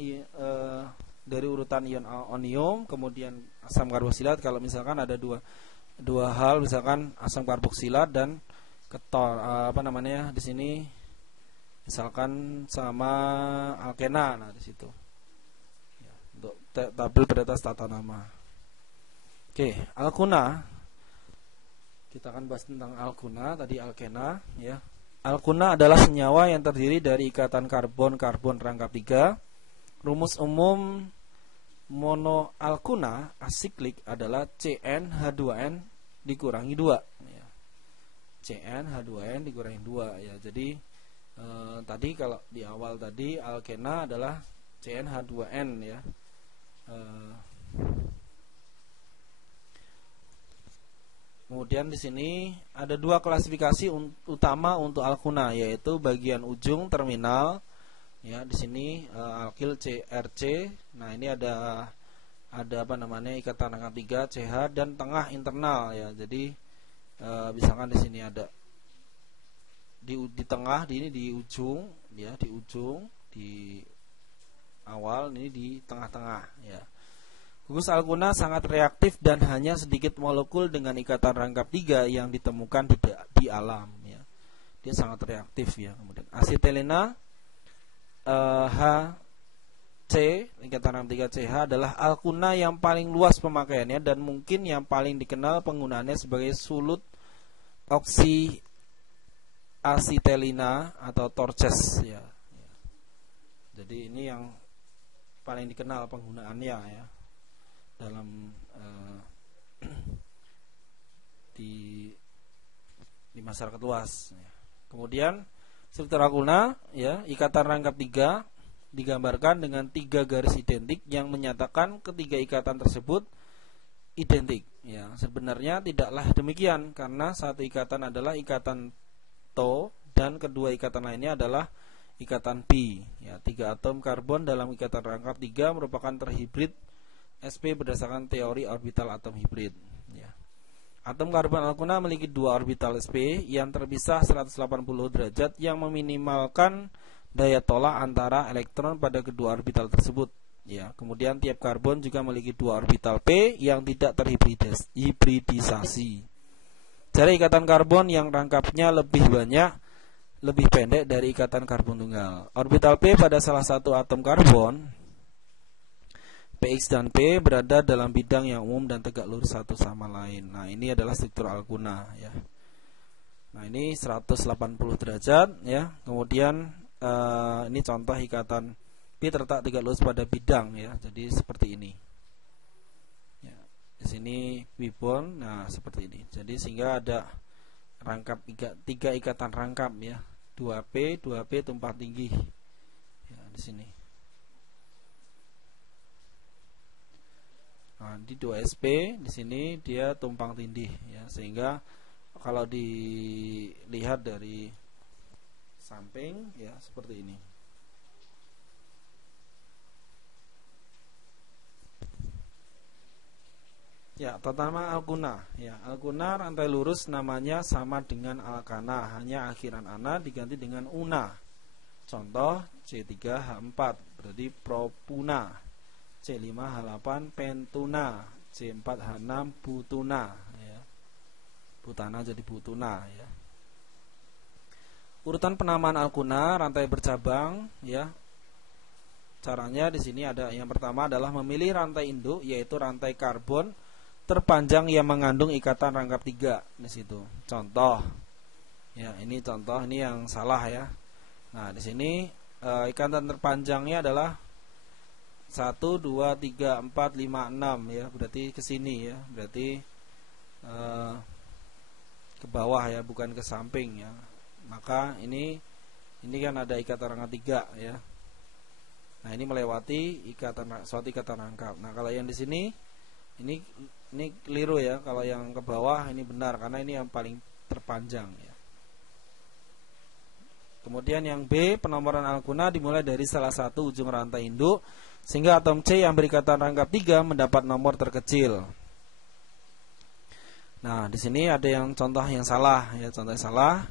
dari urutan ion onium, kemudian asam karboksilat. Kalau misalkan ada dua hal, misalkan asam karboksilat dan ketor di sini misalkan sama alkena, nah di situ ya, untuk tabel prioritas tata nama. Oke, alkuna, kita akan bahas tentang alkuna, tadi alkena ya. Alkuna adalah senyawa yang terdiri dari ikatan karbon-karbon rangkap 3. Rumus umum monoalkuna asiklik adalah CnH2n dikurangi 2 ya. CnH2n dikurangi 2 ya. Jadi tadi kalau di awal tadi alkena adalah CnH2n ya. Kemudian di sini ada 2 klasifikasi utama untuk alkuna, yaitu bagian ujung terminal ya. Di sini alkil CRC. Nah, ini ada ikatan rangkap 3 CH, dan tengah internal ya. Jadi misalkan di sini ada di tengah, di ujung ya, di ujung, di awal, ini di tengah-tengah ya. Gugus alkuna sangat reaktif dan hanya sedikit molekul dengan ikatan rangkap 3 yang ditemukan di alam ya. Dia sangat reaktif ya. Kemudian asitelena HC ikatan rangkap 3 CH adalah alkuna yang paling luas pemakaiannya dan mungkin yang paling dikenal penggunaannya sebagai sulut oksi asitelina atau torches ya. Jadi ini yang paling dikenal penggunaannya ya dalam di masyarakat luas ya. Kemudian Struktur alkuna, ya, ikatan rangkap 3 digambarkan dengan 3 garis identik yang menyatakan ketiga ikatan tersebut identik. Ya, sebenarnya tidaklah demikian karena satu ikatan adalah ikatan to dan kedua ikatan lainnya adalah ikatan pi. Ya, 3 atom karbon dalam ikatan rangkap 3 merupakan terhibrid sp berdasarkan teori orbital atom hibrid. Ya. Atom karbon alkuna memiliki 2 orbital sp yang terpisah 180 derajat yang meminimalkan daya tolak antara elektron pada kedua orbital tersebut. Ya, kemudian tiap karbon juga memiliki 2 orbital p yang tidak terhibridisasi. Jadi ikatan karbon yang rangkapnya lebih pendek dari ikatan karbon tunggal. Orbital p pada salah satu atom karbon Px dan P berada dalam bidang yang umum dan tegak lurus satu sama lain. Nah, ini adalah struktur alkuna, ya. Nah, ini 180 derajat, ya. Kemudian ini contoh ikatan P terletak tegak lurus pada bidang, ya. Jadi seperti ini. Ya, di sini P bond, nah seperti ini. Jadi sehingga ada rangkap 3 ikatan rangkap, ya. 2P tumpah tinggi. Ya, di sini. Nah, di 2sp di sini dia tumpang tindih, ya, sehingga kalau dilihat dari samping, ya, seperti ini. Ya, tata nama alkuna. Ya, alkuna rantai lurus namanya sama dengan alkana, hanya akhiran ana diganti dengan una. Contoh C3H4 berarti propuna. C5H8 pentuna, C4H6 butuna, ya. Butana jadi butuna, ya. Urutan penamaan alkuna rantai bercabang, ya. Caranya di sini ada yang pertama adalah memilih rantai induk, yaitu rantai karbon terpanjang yang mengandung ikatan rangkap 3 di situ. Contoh, ya, ini contoh, ini yang salah, ya. Nah, di sini ikatan terpanjangnya adalah 1, 2, 3, 4, 5, 6, ya. Berarti ke sini, ya. Berarti ke bawah, ya, bukan ke samping, ya. Maka ini kan ada ikatan rangkap 3, ya. Nah, ini melewati suatu ikatan rangkap. Nah, kalau yang di sini ini keliru, ya. Kalau yang ke bawah ini benar karena ini yang paling terpanjang, ya. Kemudian yang B, penomoran alkuna dimulai dari salah satu ujung rantai induk sehingga atom C yang berikatan rangkap 3 mendapat nomor terkecil. Nah, di sini ada yang contoh yang salah, ya, contoh yang salah.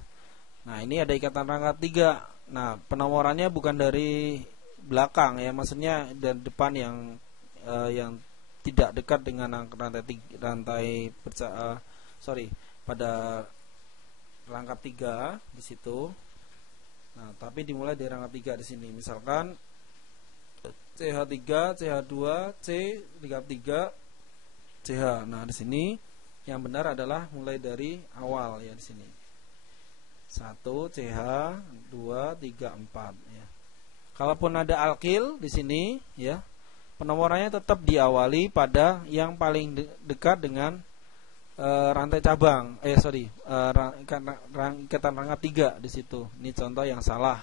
Nah, ini ada ikatan rangkap 3. Nah, penomorannya bukan dari belakang, ya, maksudnya dari depan yang tidak dekat dengan pada rangkap 3 di situ. Nah, tapi dimulai dari rangkap 3 di sini. Misalkan CH3, CH2, C, rangkap 3, CH. Nah, di sini yang benar adalah mulai dari awal, ya, di sini. 1 CH, 2, 3, 4, ya. Kalaupun ada alkil di sini, ya, penomorannya tetap diawali pada yang paling dekat dengan rantai cabang. Ikatan rangkap 3 di situ. Ini contoh yang salah.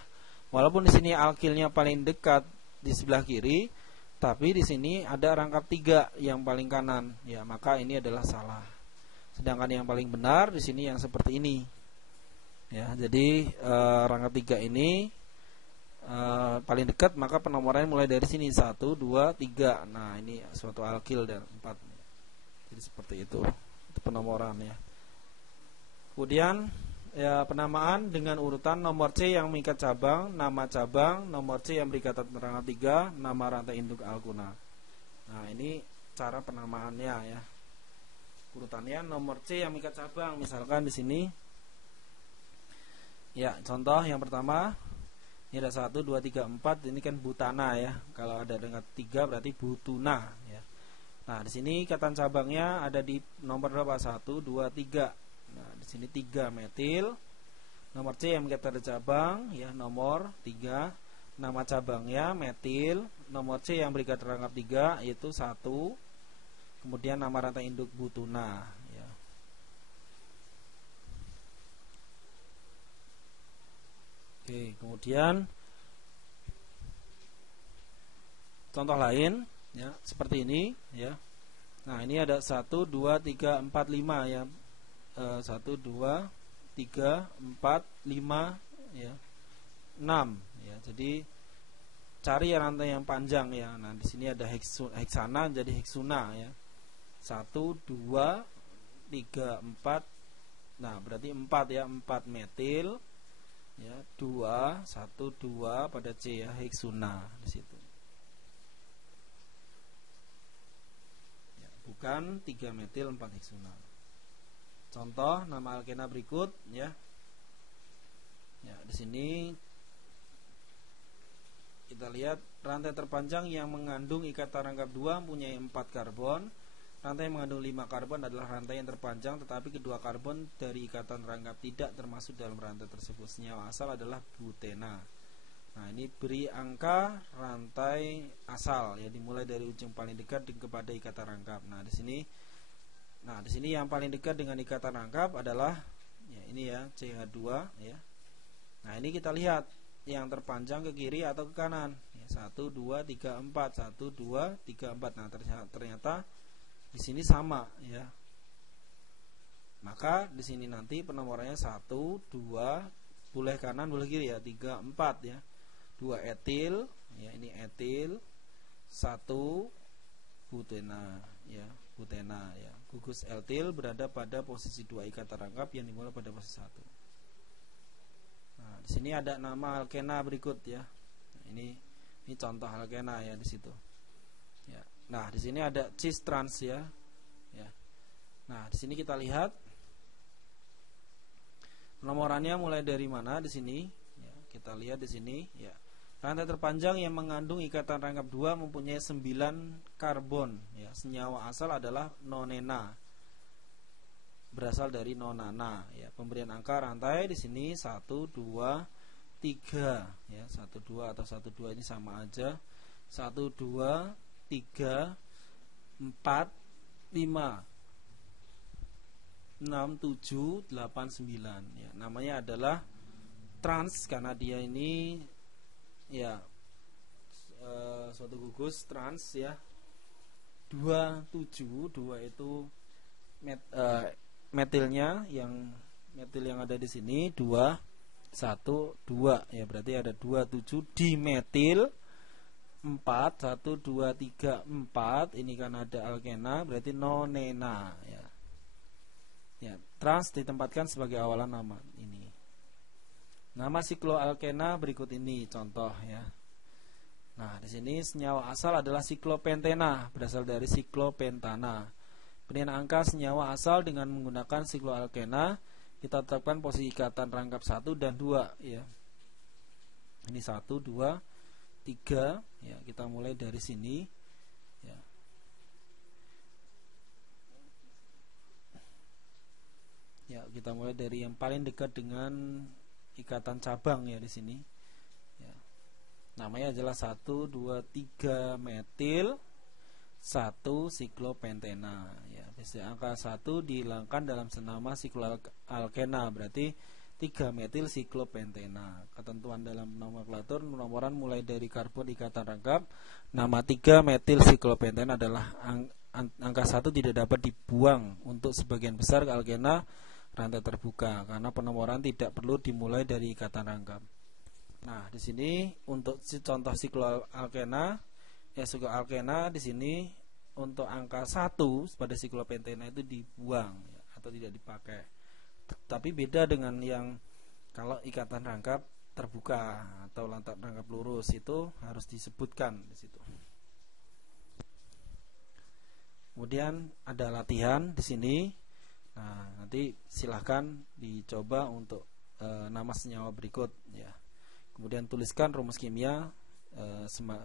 Walaupun di sini alkilnya paling dekat di sebelah kiri, tapi di sini ada rangkap 3 yang paling kanan, ya, maka ini adalah salah. Sedangkan yang paling benar di sini yang seperti ini. Ya, jadi rangkap 3 ini paling dekat, maka penomorannya mulai dari sini 1, 2, 3. Nah, ini suatu alkil dan 4. Jadi seperti itu penomorannya. Kemudian, ya, penamaan dengan urutan nomor C yang mengikat cabang, nama cabang, nomor C yang berikatan rangkap 3, nama rantai induk alkuna. Nah, ini cara penamaannya, ya. Urutannya nomor C yang mengikat cabang, misalkan di sini. Ya, contoh yang pertama, ini ada 1, 2, 3, 4, ini kan butana, ya. Kalau ada rangkap 3 berarti butuna, ya. Nah, di sini ikatan cabangnya ada di nomor berapa? 1, 2, 3. Nah, di sini 3 metil. Nomor C yang mengikat cabang, ya, nomor 3. Nama cabangnya metil. Nomor C yang berikat rangkap 3 yaitu 1. Kemudian nama rantai induk butuna, ya. Oke, kemudian contoh lain ya, seperti ini ya. Nah, ini ada 1 2 3 4 5 ya. 1 2 3 4 5 ya. 6 ya. Jadi cari rantai yang panjang ya. Nah, di sini ada heksana jadi heksuna ya. 1 2 3 4. Nah, berarti 4 ya, 4 metil ya, 2 1 2 pada C ya, heksuna di situ. Bukan 3 metil 4 heksuna. Contoh nama alkena berikut ya. Ya, di sini kita lihat rantai terpanjang yang mengandung ikatan rangkap 2 mempunyai 4 karbon. Rantai yang mengandung 5 karbon adalah rantai yang terpanjang, tetapi kedua karbon dari ikatan rangkap tidak termasuk dalam rantai tersebut. Senyawa asal adalah butena. Nah, ini beri angka rantai asal ya, dimulai dari ujung paling dekat kepada ikatan rangkap. Nah, di sini yang paling dekat dengan ikatan rangkap adalah ya, ini ya, CH2 ya. Nah, ini kita lihat yang terpanjang ke kiri atau ke kanan ya, 1 2 3 4 1 2 3 4. Nah, ternyata di sini sama ya. Maka di sini nanti penomorannya 1 2 boleh kanan boleh kiri ya, 3 4 ya. 2 etil ya, ini etil, 1 butena ya, butena ya. Gugus etil berada pada posisi 2 ikatan rangkap yang dimulai pada posisi 1. Nah, di sini ada nama alkena berikut ya. Nah, ini contoh alkena ya di situ. Ya. Nah, di sini ada cis trans ya. Ya. Nah, di sini kita lihat penomorannya mulai dari mana di sini? Ya, kita lihat di sini ya. Rantai terpanjang yang mengandung ikatan rangkap 2 mempunyai 9 karbon ya. Senyawa asal adalah nonena. Berasal dari nonana ya. Pemberian angka rantai di sini 1 2 3 ya. 1 2 atau 1 2 ini sama aja. 1 2 3 4 5 6 7 8 9 ya. Namanya adalah trans karena dia ini ya suatu gugus trans ya. 27 2 itu metilnya, yang metil yang ada di sini 2 1 2 ya, berarti ada 27 dimetil 4 1 2 3 4. Ini kan ada alkena berarti nonena ya. Ya, trans ditempatkan sebagai awalan nama ini. Nama sikloalkena berikut ini contoh ya. Nah, di sini senyawa asal adalah siklopentena, berasal dari siklopentana. Pemberian angka senyawa asal dengan menggunakan sikloalkena kita tetapkan posisi ikatan rangkap 1 dan 2 ya. Ini 1 2 3 ya, kita mulai dari sini ya. Ya, kita mulai dari yang paling dekat dengan ikatan cabang ya di sini. Ya. Namanya adalah 1 2 3 metil 1 siklopentena ya. Posisi angka 1 dihilangkan dalam senama sikloalkena, berarti 3 metil siklopentena. Ketentuan dalam nomenklatur penomoran mulai dari karbon ikatan rangkap. Nama 3 metil siklopentena adalah angka 1 tidak dapat dibuang untuk sebagian besar alkena rantai terbuka karena penomoran tidak perlu dimulai dari ikatan rangkap. Nah, di sini untuk contoh sikloalkena ya, sikloalkena di sini untuk angka 1 pada siklopentena itu dibuang ya, atau tidak dipakai. Tapi beda dengan yang kalau ikatan rangkap terbuka atau rangkap lurus, itu harus disebutkan di situ. Kemudian ada latihan di sini. Nah, nanti silahkan dicoba untuk nama senyawa berikut ya. Kemudian tuliskan rumus kimia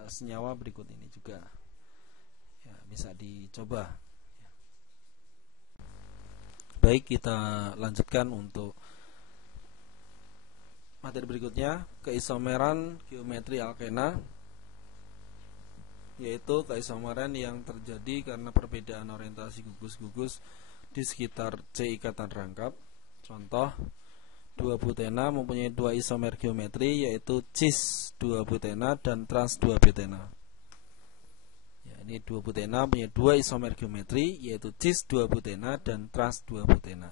senyawa berikut ini juga ya, bisa dicoba ya. Baik, kita lanjutkan untuk materi berikutnya, keisomeran geometri alkena, yaitu keisomeran yang terjadi karena perbedaan orientasi gugus-gugus di sekitar C ikatan rangkap. Contoh 2-butena mempunyai dua isomer geometri, yaitu cis 2-butena dan trans 2-butena. Ya, ini 2-butena punya dua isomer geometri, yaitu cis 2-butena dan trans 2-butena.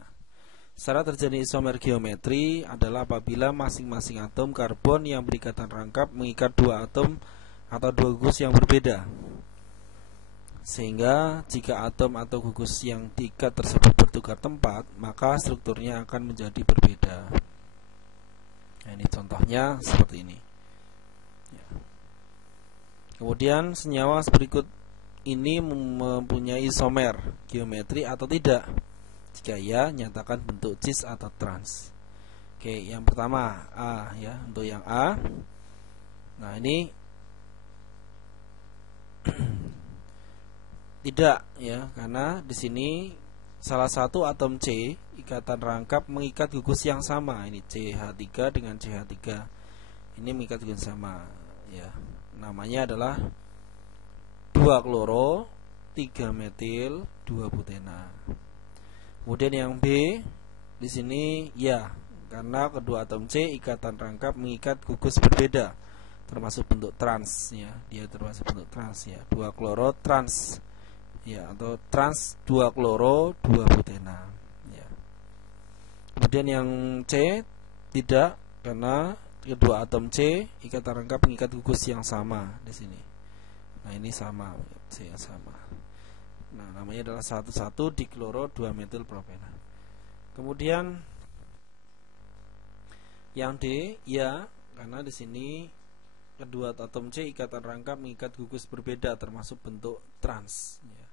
Syarat terjadi isomer geometri adalah apabila masing-masing atom karbon yang berikatan rangkap mengikat dua atom atau dua gugus yang berbeda. Sehingga jika atom atau gugus yang diikat tersebut bertukar tempat, maka strukturnya akan menjadi berbeda. Nah, ini contohnya seperti ini. Ya. Kemudian senyawa berikut ini mempunyai isomer geometri atau tidak? Jika ya, nyatakan bentuk cis atau trans. Oke, yang pertama A ya, untuk yang A. Nah, ini tidak ya, karena di sini salah satu atom C ikatan rangkap mengikat gugus yang sama. Ini CH3 dengan CH3. Ini mengikat gugus sama ya. Namanya adalah 2 kloro 3 metil 2 butena. Kemudian yang B di sini ya, karena kedua atom C ikatan rangkap mengikat gugus berbeda, termasuk bentuk trans ya. Dia termasuk bentuk trans ya. 2 kloro trans ya, atau trans 2 kloro 2 butena ya. Kemudian yang C tidak, karena kedua atom C ikatan rangkap mengikat gugus yang sama di sini. Nah, ini sama, C yang sama. Nah, namanya adalah 1,1 dikloro 2 metil propena. Kemudian yang D ya, karena di sini kedua atom C ikatan rangkap mengikat gugus berbeda, termasuk bentuk trans ya.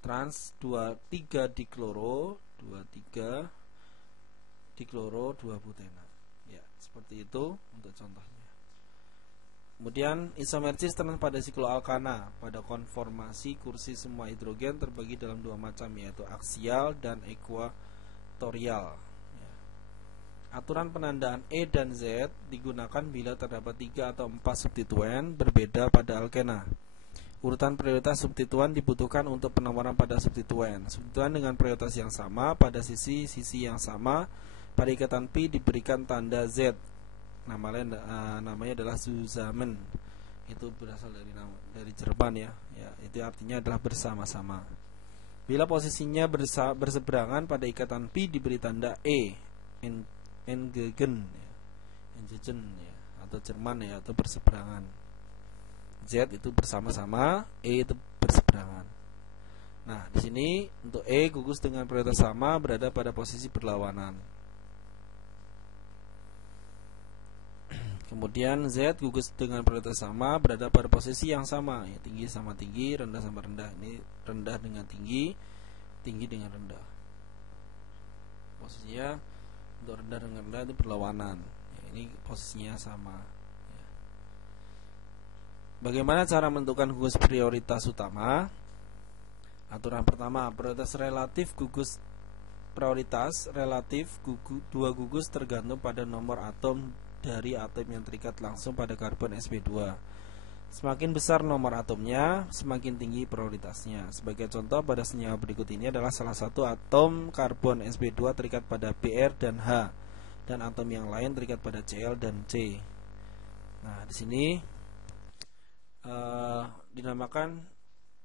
Trans 23 dikloro 23 dikloro 2 butena ya, seperti itu untuk contohnya. Kemudian isomer cis trans pada sikloalkana pada konformasi kursi semua hidrogen terbagi dalam dua macam, yaitu aksial dan ekuatorial ya. Aturan penandaan E dan Z digunakan bila terdapat 3 atau 4 substituen berbeda pada alkena. Urutan prioritas substituen dibutuhkan untuk penomoran pada substituen. Substituen dengan prioritas yang sama pada sisi-sisi yang sama pada ikatan pi diberikan tanda Z. Namanya adalah Zusammen. Itu berasal dari Jerman ya. Ya, itu artinya adalah bersama-sama. Bila posisinya berseberangan pada ikatan pi diberi tanda E, Engegen ya. Engegen ya, atau Jerman ya, atau berseberangan. Z itu bersama-sama, E itu berseberangan. Nah, di sini untuk E gugus dengan prioritas sama berada pada posisi berlawanan. Kemudian Z gugus dengan prioritas sama berada pada posisi yang sama, ya, tinggi sama tinggi, rendah sama rendah. Ini rendah dengan tinggi, tinggi dengan rendah. Posisinya untuk rendah dengan rendah itu berlawanan. Ya, ini posisinya sama. Bagaimana cara menentukan gugus prioritas utama? Aturan pertama, prioritas relatif gugus prioritas relatif dua gugus tergantung pada nomor atom dari atom yang terikat langsung pada karbon sp2. Semakin besar nomor atomnya, semakin tinggi prioritasnya. Sebagai contoh, pada senyawa berikut ini adalah salah satu atom karbon sp2 terikat pada Br dan H, dan atom yang lain terikat pada Cl dan C. Nah, di sini dinamakan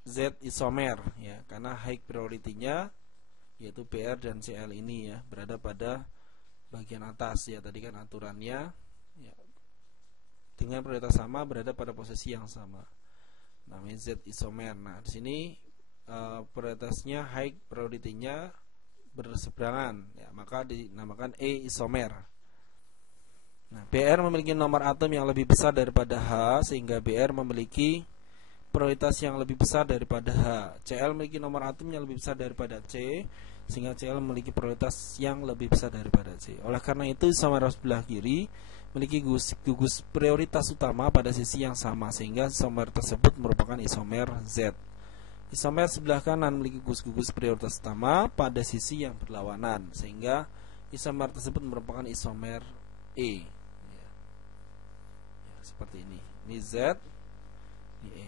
Z isomer ya, karena high priority-nya yaitu Br dan Cl ini ya berada pada bagian atas ya, tadi kan aturannya ya, dengan prioritas sama berada pada posisi yang sama, namanya Z isomer. Nah, di sini prioritasnya high priority-nya berseberangan ya, maka dinamakan E isomer. Nah, Br memiliki nomor atom yang lebih besar daripada H, sehingga Br memiliki prioritas yang lebih besar daripada H. Cl memiliki nomor atom yang lebih besar daripada C, sehingga Cl memiliki prioritas yang lebih besar daripada C. Oleh karena itu, isomer sebelah kiri memiliki gugus prioritas utama pada sisi yang sama, sehingga isomer tersebut merupakan isomer Z. Isomer sebelah kanan memiliki gugus prioritas utama pada sisi yang berlawanan, sehingga isomer tersebut merupakan isomer E. Seperti ini. Ini Z, ini E.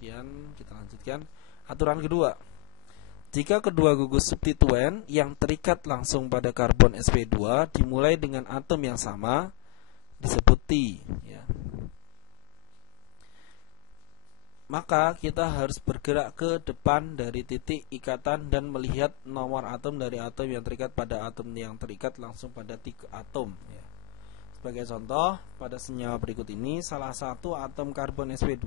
Kemudian kita lanjutkan aturan kedua. Jika kedua gugus substituen yang terikat langsung pada karbon sp2 dimulai dengan atom yang sama, disebut T, ya. Maka kita harus bergerak ke depan dari titik ikatan dan melihat nomor atom dari atom yang terikat pada atom yang terikat langsung pada tiga atom, ya. Sebagai contoh, pada senyawa berikut ini salah satu atom karbon sp2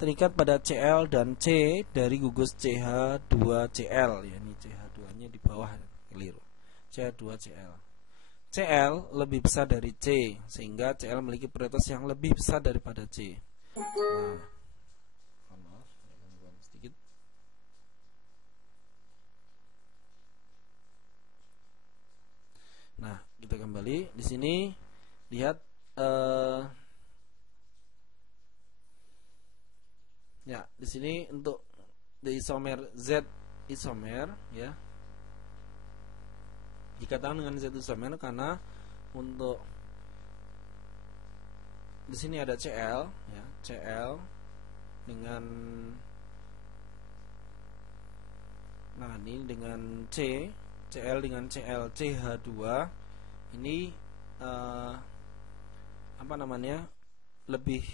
terikat pada Cl dan C dari gugus CH2Cl, ya, ini CH2-nya di bawah, keliru. CH2Cl. Cl lebih besar dari C, sehingga Cl memiliki prioritas yang lebih besar daripada C. Nah, kita kembali di sini lihat ya, di sini untuk isomer Z isomer, ya, dikatakan dengan Z isomer karena untuk di sini ada Cl, ya, Cl dengan, nah ini dengan C, Cl dengan Cl CH2 ini apa namanya, lebih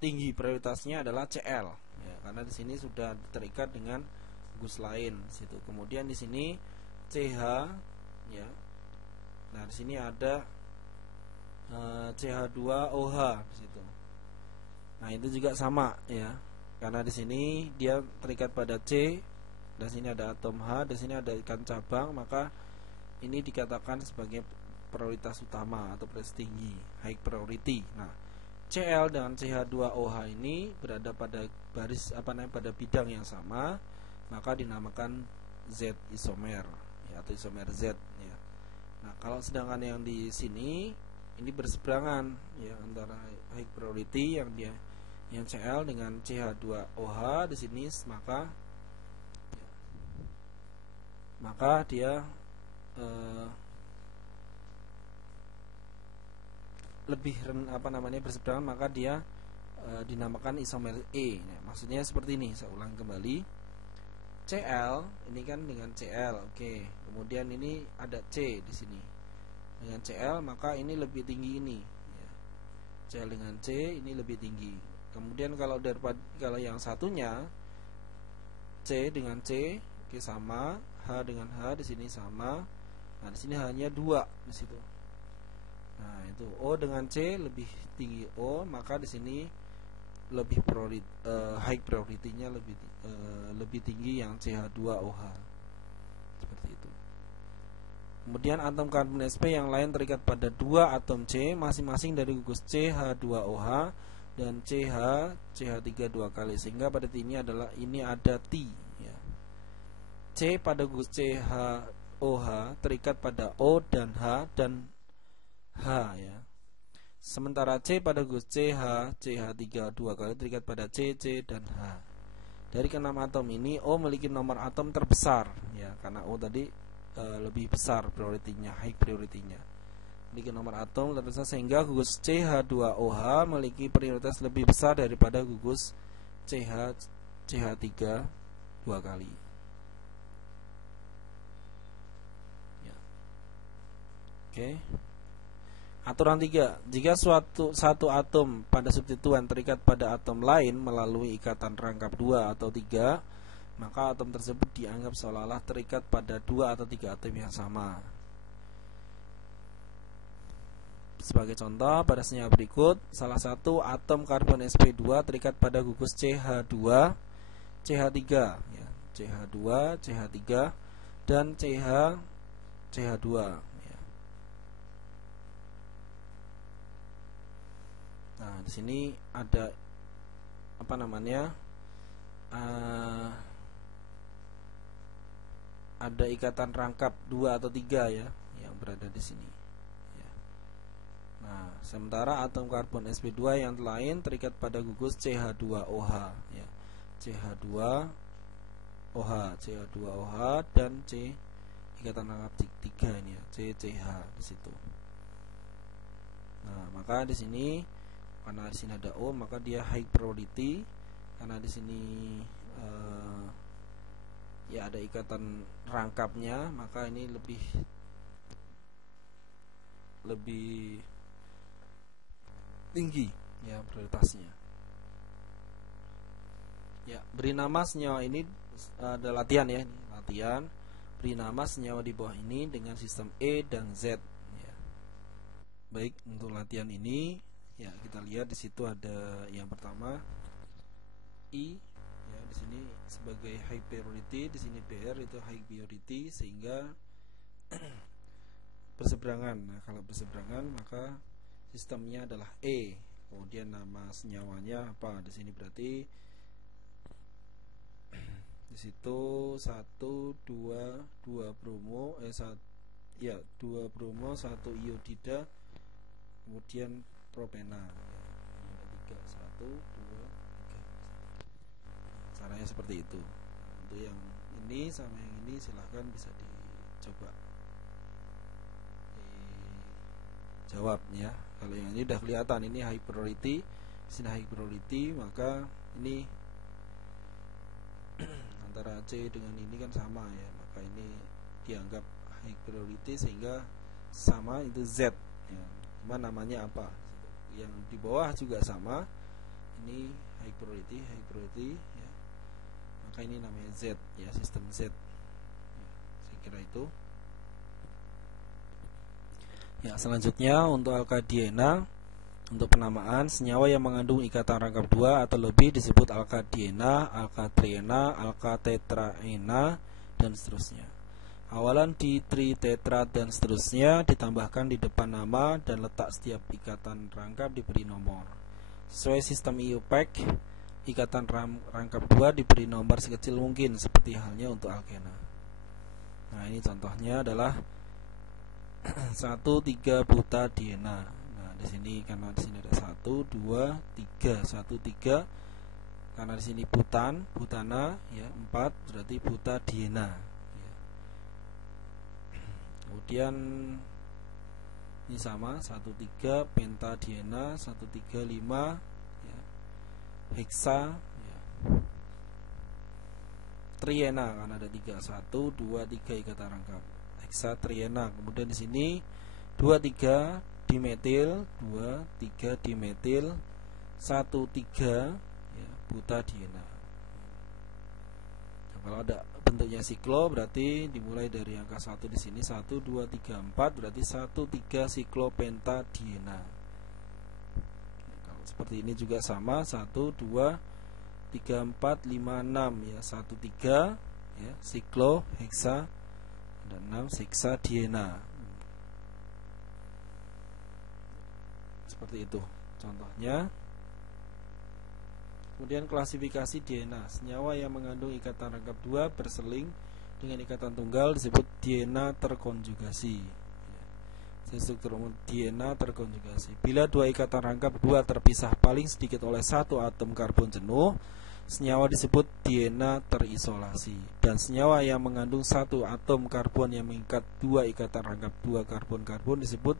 tinggi prioritasnya adalah Cl, ya, karena di sini sudah terikat dengan gugus lain situ. Kemudian di sini CH, ya. Nah, di sini ada CH2OH di situ. Nah, itu juga sama, ya. Karena di sini dia terikat pada C, dan sini ada atom H, di sini ada ikan cabang, maka ini dikatakan sebagai prioritas utama atau prioritas tinggi, high priority. Nah, Cl dengan CH2OH ini berada pada baris pada bidang yang sama, maka dinamakan Z isomer, ya, atau isomer Z, ya. Nah, kalau sedangkan yang di sini ini berseberangan, ya, antara high priority yang Cl dengan CH2OH di sini, maka dia lebih berseberangan, maka dia dinamakan isomer E. Nah, maksudnya seperti ini, saya ulang kembali. Cl ini kan dengan Cl, oke. Kemudian ini ada C di sini dengan Cl, maka ini lebih tinggi ini, ya. Cl dengan C ini lebih tinggi. Kemudian kalau yang satunya C dengan C, oke, sama. H dengan H di sini sama. Nah, di sini hanya 2 di situ. Nah, itu O dengan C lebih tinggi O, maka di sini lebih high priority-nya lebih tinggi yang CH2OH. Seperti itu. Kemudian atom karbon sp yang lain terikat pada 2 atom C masing-masing dari gugus CH2OH dan CH3 2 kali, sehingga pada ini ada T, ya. C pada gugus CH-OH terikat pada O dan H, ya. Sementara C pada gugus CH3 2 kali terikat pada C, dan H. Dari ke-6 atom ini O memiliki nomor atom terbesar, ya, karena O tadi lebih besar prioritinya, high prioritinya. Memiliki nomor atom terbesar sehingga gugus CH2OH memiliki prioritas lebih besar daripada gugus CH3 2 kali. Ya. Oke. Aturan 3. Jika satu atom pada substituen terikat pada atom lain melalui ikatan rangkap 2 atau 3, maka atom tersebut dianggap seolah-olah terikat pada 2 atau 3 atom yang sama. Sebagai contoh, pada senyawa berikut, salah satu atom karbon sp2 terikat pada gugus CH2, CH3, ya, CH2, CH3, dan CH2. Nah, di sini ada ada ikatan rangkap 2 atau 3, ya, yang berada di sini, ya. Nah, sementara atom karbon sp2 yang lain terikat pada gugus CH2OH, ya. CH2OH dan C ikatan rangkap 3 ini, ya, CCH di situ. Nah, maka di sini karena di sini ada O, maka dia high priority. Karena di sini ya ada ikatan rangkapnya, maka ini lebih tinggi ya prioritasnya. Ya, beri nama senyawa ini ada latihan ya, latihan. Beri nama senyawa di bawah ini dengan sistem E dan Z ya. Baik, untuk latihan ini ya kita lihat di situ ada yang pertama I ya, di sini sebagai high priority, di sini PR itu high priority, sehingga berseberangan. Nah, kalau berseberangan maka sistemnya adalah E. Kemudian nama senyawanya apa? Di sini berarti di situ 1 2 bromo 2 bromo 1 iodida, kemudian propena ya, 3 1 2 3. Caranya seperti itu. Untuk yang ini sama yang ini silahkan bisa dicoba dijawab ya. Kalau yang ini udah kelihatan ini high priority, sini high priority, maka ini antara C dengan ini kan sama ya, maka ini dianggap high priority sehingga sama itu Z ya. Cuma namanya apa? Yang di bawah juga sama, ini high priority ya. Maka ini namanya Z ya, sistem Z ya, saya kira itu ya. Selanjutnya untuk alkadiena, untuk penamaan senyawa yang mengandung ikatan rangkap 2 atau lebih disebut alkadiena, alkatriena, alkatetraena, dan seterusnya. Awalan di tri, tetra, dan seterusnya ditambahkan di depan nama, dan letak setiap ikatan rangkap diberi nomor. Sesuai sistem IUPAC, ikatan rangkap 2 diberi nomor sekecil mungkin, seperti halnya untuk alkena. Nah, ini contohnya adalah 1 3 butadiena. Di sini karena di sini ada 1 2 3 1 3, karena di sini butana ya 4, berarti butadiena ya. Kemudian ini sama 1 3 pentadiena, 1 3 5 ya, heksa ya. Triena karena ada 3 1 2 3 ikatan rangkap heksa triena. Kemudian di sini 2 3 dimetil, 2 3 dimetil, 1 3 ya, butadiena. Nah, kalau ada bentuknya siklo berarti dimulai dari angka 1 di sini 1 2 3 4, berarti 1 3 siklopentadiena. Nah, kalau seperti ini juga sama 1 2 3 4 5 6 ya, 1 3 ya siklo heksa dan 6 heksadiena. Seperti itu contohnya. Kemudian klasifikasi diena, senyawa yang mengandung ikatan rangkap 2 berseling dengan ikatan tunggal disebut diena terkonjugasi. Struktur umum diena terkonjugasi. Bila 2 ikatan rangkap 2 terpisah paling sedikit oleh 1 atom karbon jenuh, senyawa disebut diena terisolasi. Dan senyawa yang mengandung 1 atom karbon yang mengikat 2 ikatan rangkap 2 karbon-karbon disebut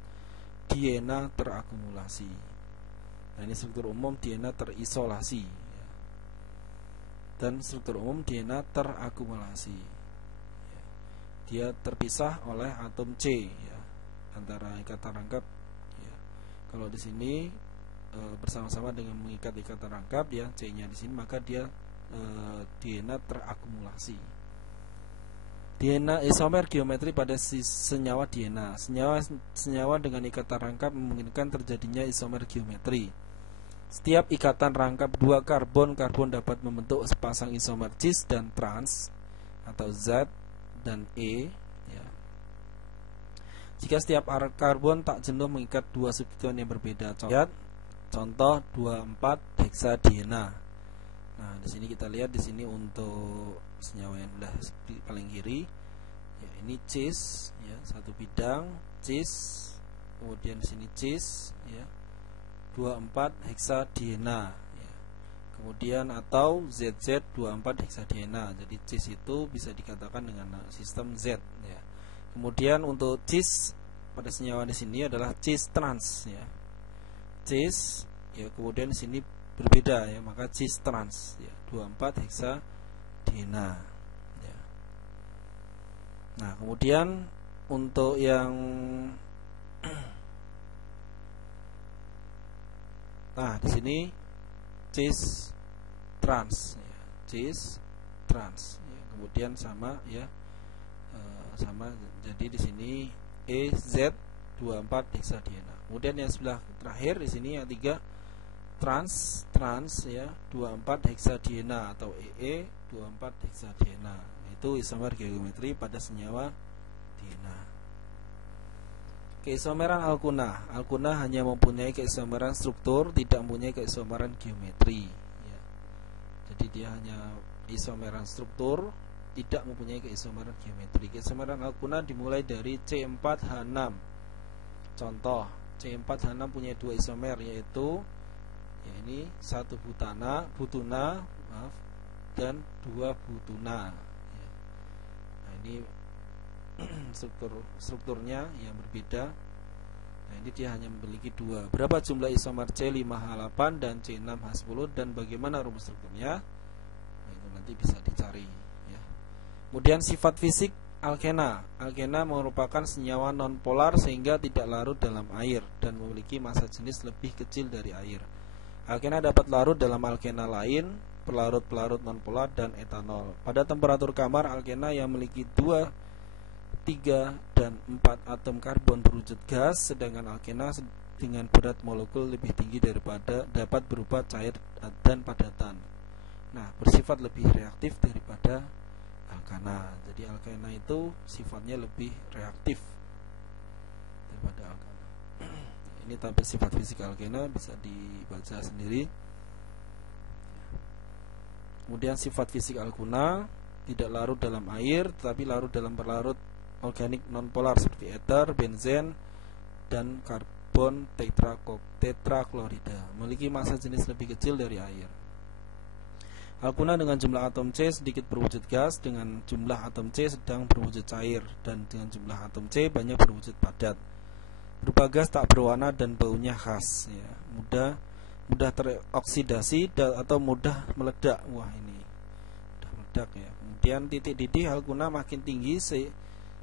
diena terakumulasi. Nah, ini struktur umum diena terisolasi ya. Dan struktur umum diena terakumulasi ya. Dia terpisah oleh atom C ya, antara ikatan rangkap ya. Kalau di sini bersama-sama dengan mengikat ikatan rangkap ya, C-nya di sini, maka dia diena terakumulasi. Diena isomer geometri pada senyawa diena. Senyawa dengan ikatan rangkap memungkinkan terjadinya isomer geometri. Setiap ikatan rangkap 2 karbon-karbon dapat membentuk sepasang isomer cis dan trans atau Z dan E ya. Jika setiap karbon tak jenuh mengikat 2 substituen yang berbeda. Contoh 24 heksadiena. Nah, di sini kita lihat di sini untuk senyawa yang sudah paling kiri ya, ini cis ya, satu bidang cis, kemudian di sini cis ya, 24 heksadiena ya. Kemudian atau ZZ 24 heksadiena. Jadi cis itu bisa dikatakan dengan sistem Z ya. Kemudian untuk cis pada senyawa di sini adalah cis trans ya. Cis ya, kemudian di sini berbeda ya, maka cis trans ya, 24 heksadiena ya. Nah, kemudian untuk yang nah di sini cis trans ya, cis trans ya, kemudian sama ya, sama, jadi di sini EZ24 hexadiena. Kemudian yang sebelah terakhir di sini yang 3 trans ya 24 hexadiena atau EE24 hexadiena. Itu isomer geometri pada senyawa diena. Keisomeran alkuna. Alkuna hanya mempunyai keisomeran struktur, tidak mempunyai keisomeran geometri ya. Jadi dia hanya isomeran struktur, tidak mempunyai keisomeran geometri. Keisomeran alkuna dimulai dari C4H6. Contoh, C4H6 punya 2 isomer, yaitu ya ini 1 butuna dan 2 butuna ya. Nah, ini strukturnya yang berbeda. Nah, ini dia hanya memiliki 2. Berapa jumlah isomer C5H8 dan C6H10 dan bagaimana rumus strukturnya? Nah, itu nanti bisa dicari ya. Kemudian sifat fisik alkena. Alkena merupakan senyawa nonpolar sehingga tidak larut dalam air dan memiliki massa jenis lebih kecil dari air. Alkena dapat larut dalam alkena lain, pelarut-pelarut nonpolar dan etanol. Pada temperatur kamar, alkena yang memiliki 2, 3, dan 4 atom karbon berwujud gas, sedangkan alkena dengan berat molekul lebih tinggi daripada dapat berupa cair dan padatan. Nah, bersifat lebih reaktif daripada alkana. Jadi alkana itu sifatnya lebih reaktif daripada alkana. Ini tabel sifat fisik alkena bisa dibaca sendiri. Kemudian sifat fisik alkuna tidak larut dalam air, tetapi larut dalam pelarut organik nonpolar seperti ether, benzen, dan karbon tetraklorida. Memiliki massa jenis lebih kecil dari air. Alkuna dengan jumlah atom C sedikit berwujud gas, dengan jumlah atom C sedang berwujud cair, dan dengan jumlah atom C banyak berwujud padat. Berupa gas tak berwarna dan baunya khas ya. Mudah teroksidasi atau mudah meledak. Wah, ini mudah meledak ya. Kemudian titik didih alkuna makin tinggi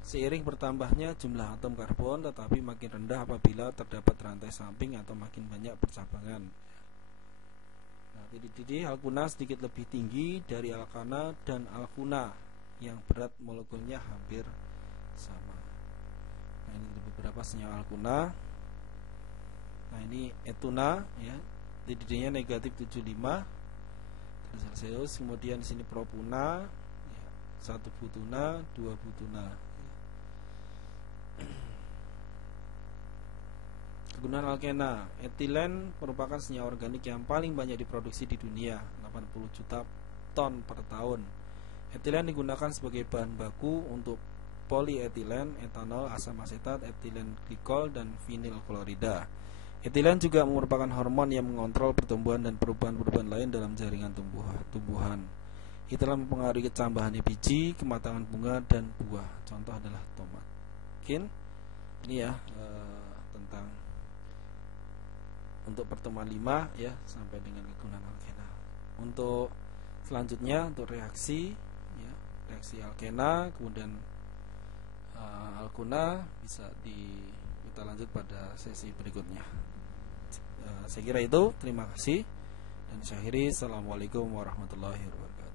seiring bertambahnya jumlah atom karbon, tetapi makin rendah apabila terdapat rantai samping atau makin banyak percabangan. Nah, titik didih alkuna sedikit lebih tinggi dari alkana dan alkuna yang berat molekulnya hampir sama. Nah, ini beberapa senyawa alkuna. Nah, ini etuna ya, titik didihnya negatif 75 derajat Celcius. Kemudian di sini propuna ya, 1 butuna, 2 butuna. Kegunaan alkena. Etilen merupakan senyawa organik yang paling banyak diproduksi di dunia, 80 juta ton per tahun. Etilen digunakan sebagai bahan baku untuk polietilen, etanol, asam asetat, etilen glikol, dan vinil klorida. Etilen juga merupakan hormon yang mengontrol pertumbuhan dan perubahan-perubahan lain dalam jaringan tumbuhan. Etilen mempengaruhi kecambahannya biji, kematangan bunga, dan buah. Contoh adalah tomat. Mungkin ini ya tentang untuk pertemuan 5 ya, sampai dengan kegunaan alkena. Untuk selanjutnya untuk reaksi ya, reaksi alkena kemudian alkuna bisa kita lanjut pada sesi berikutnya. Saya kira itu. Terima kasih dan saya akhiri. Assalamualaikum warahmatullahi wabarakatuh.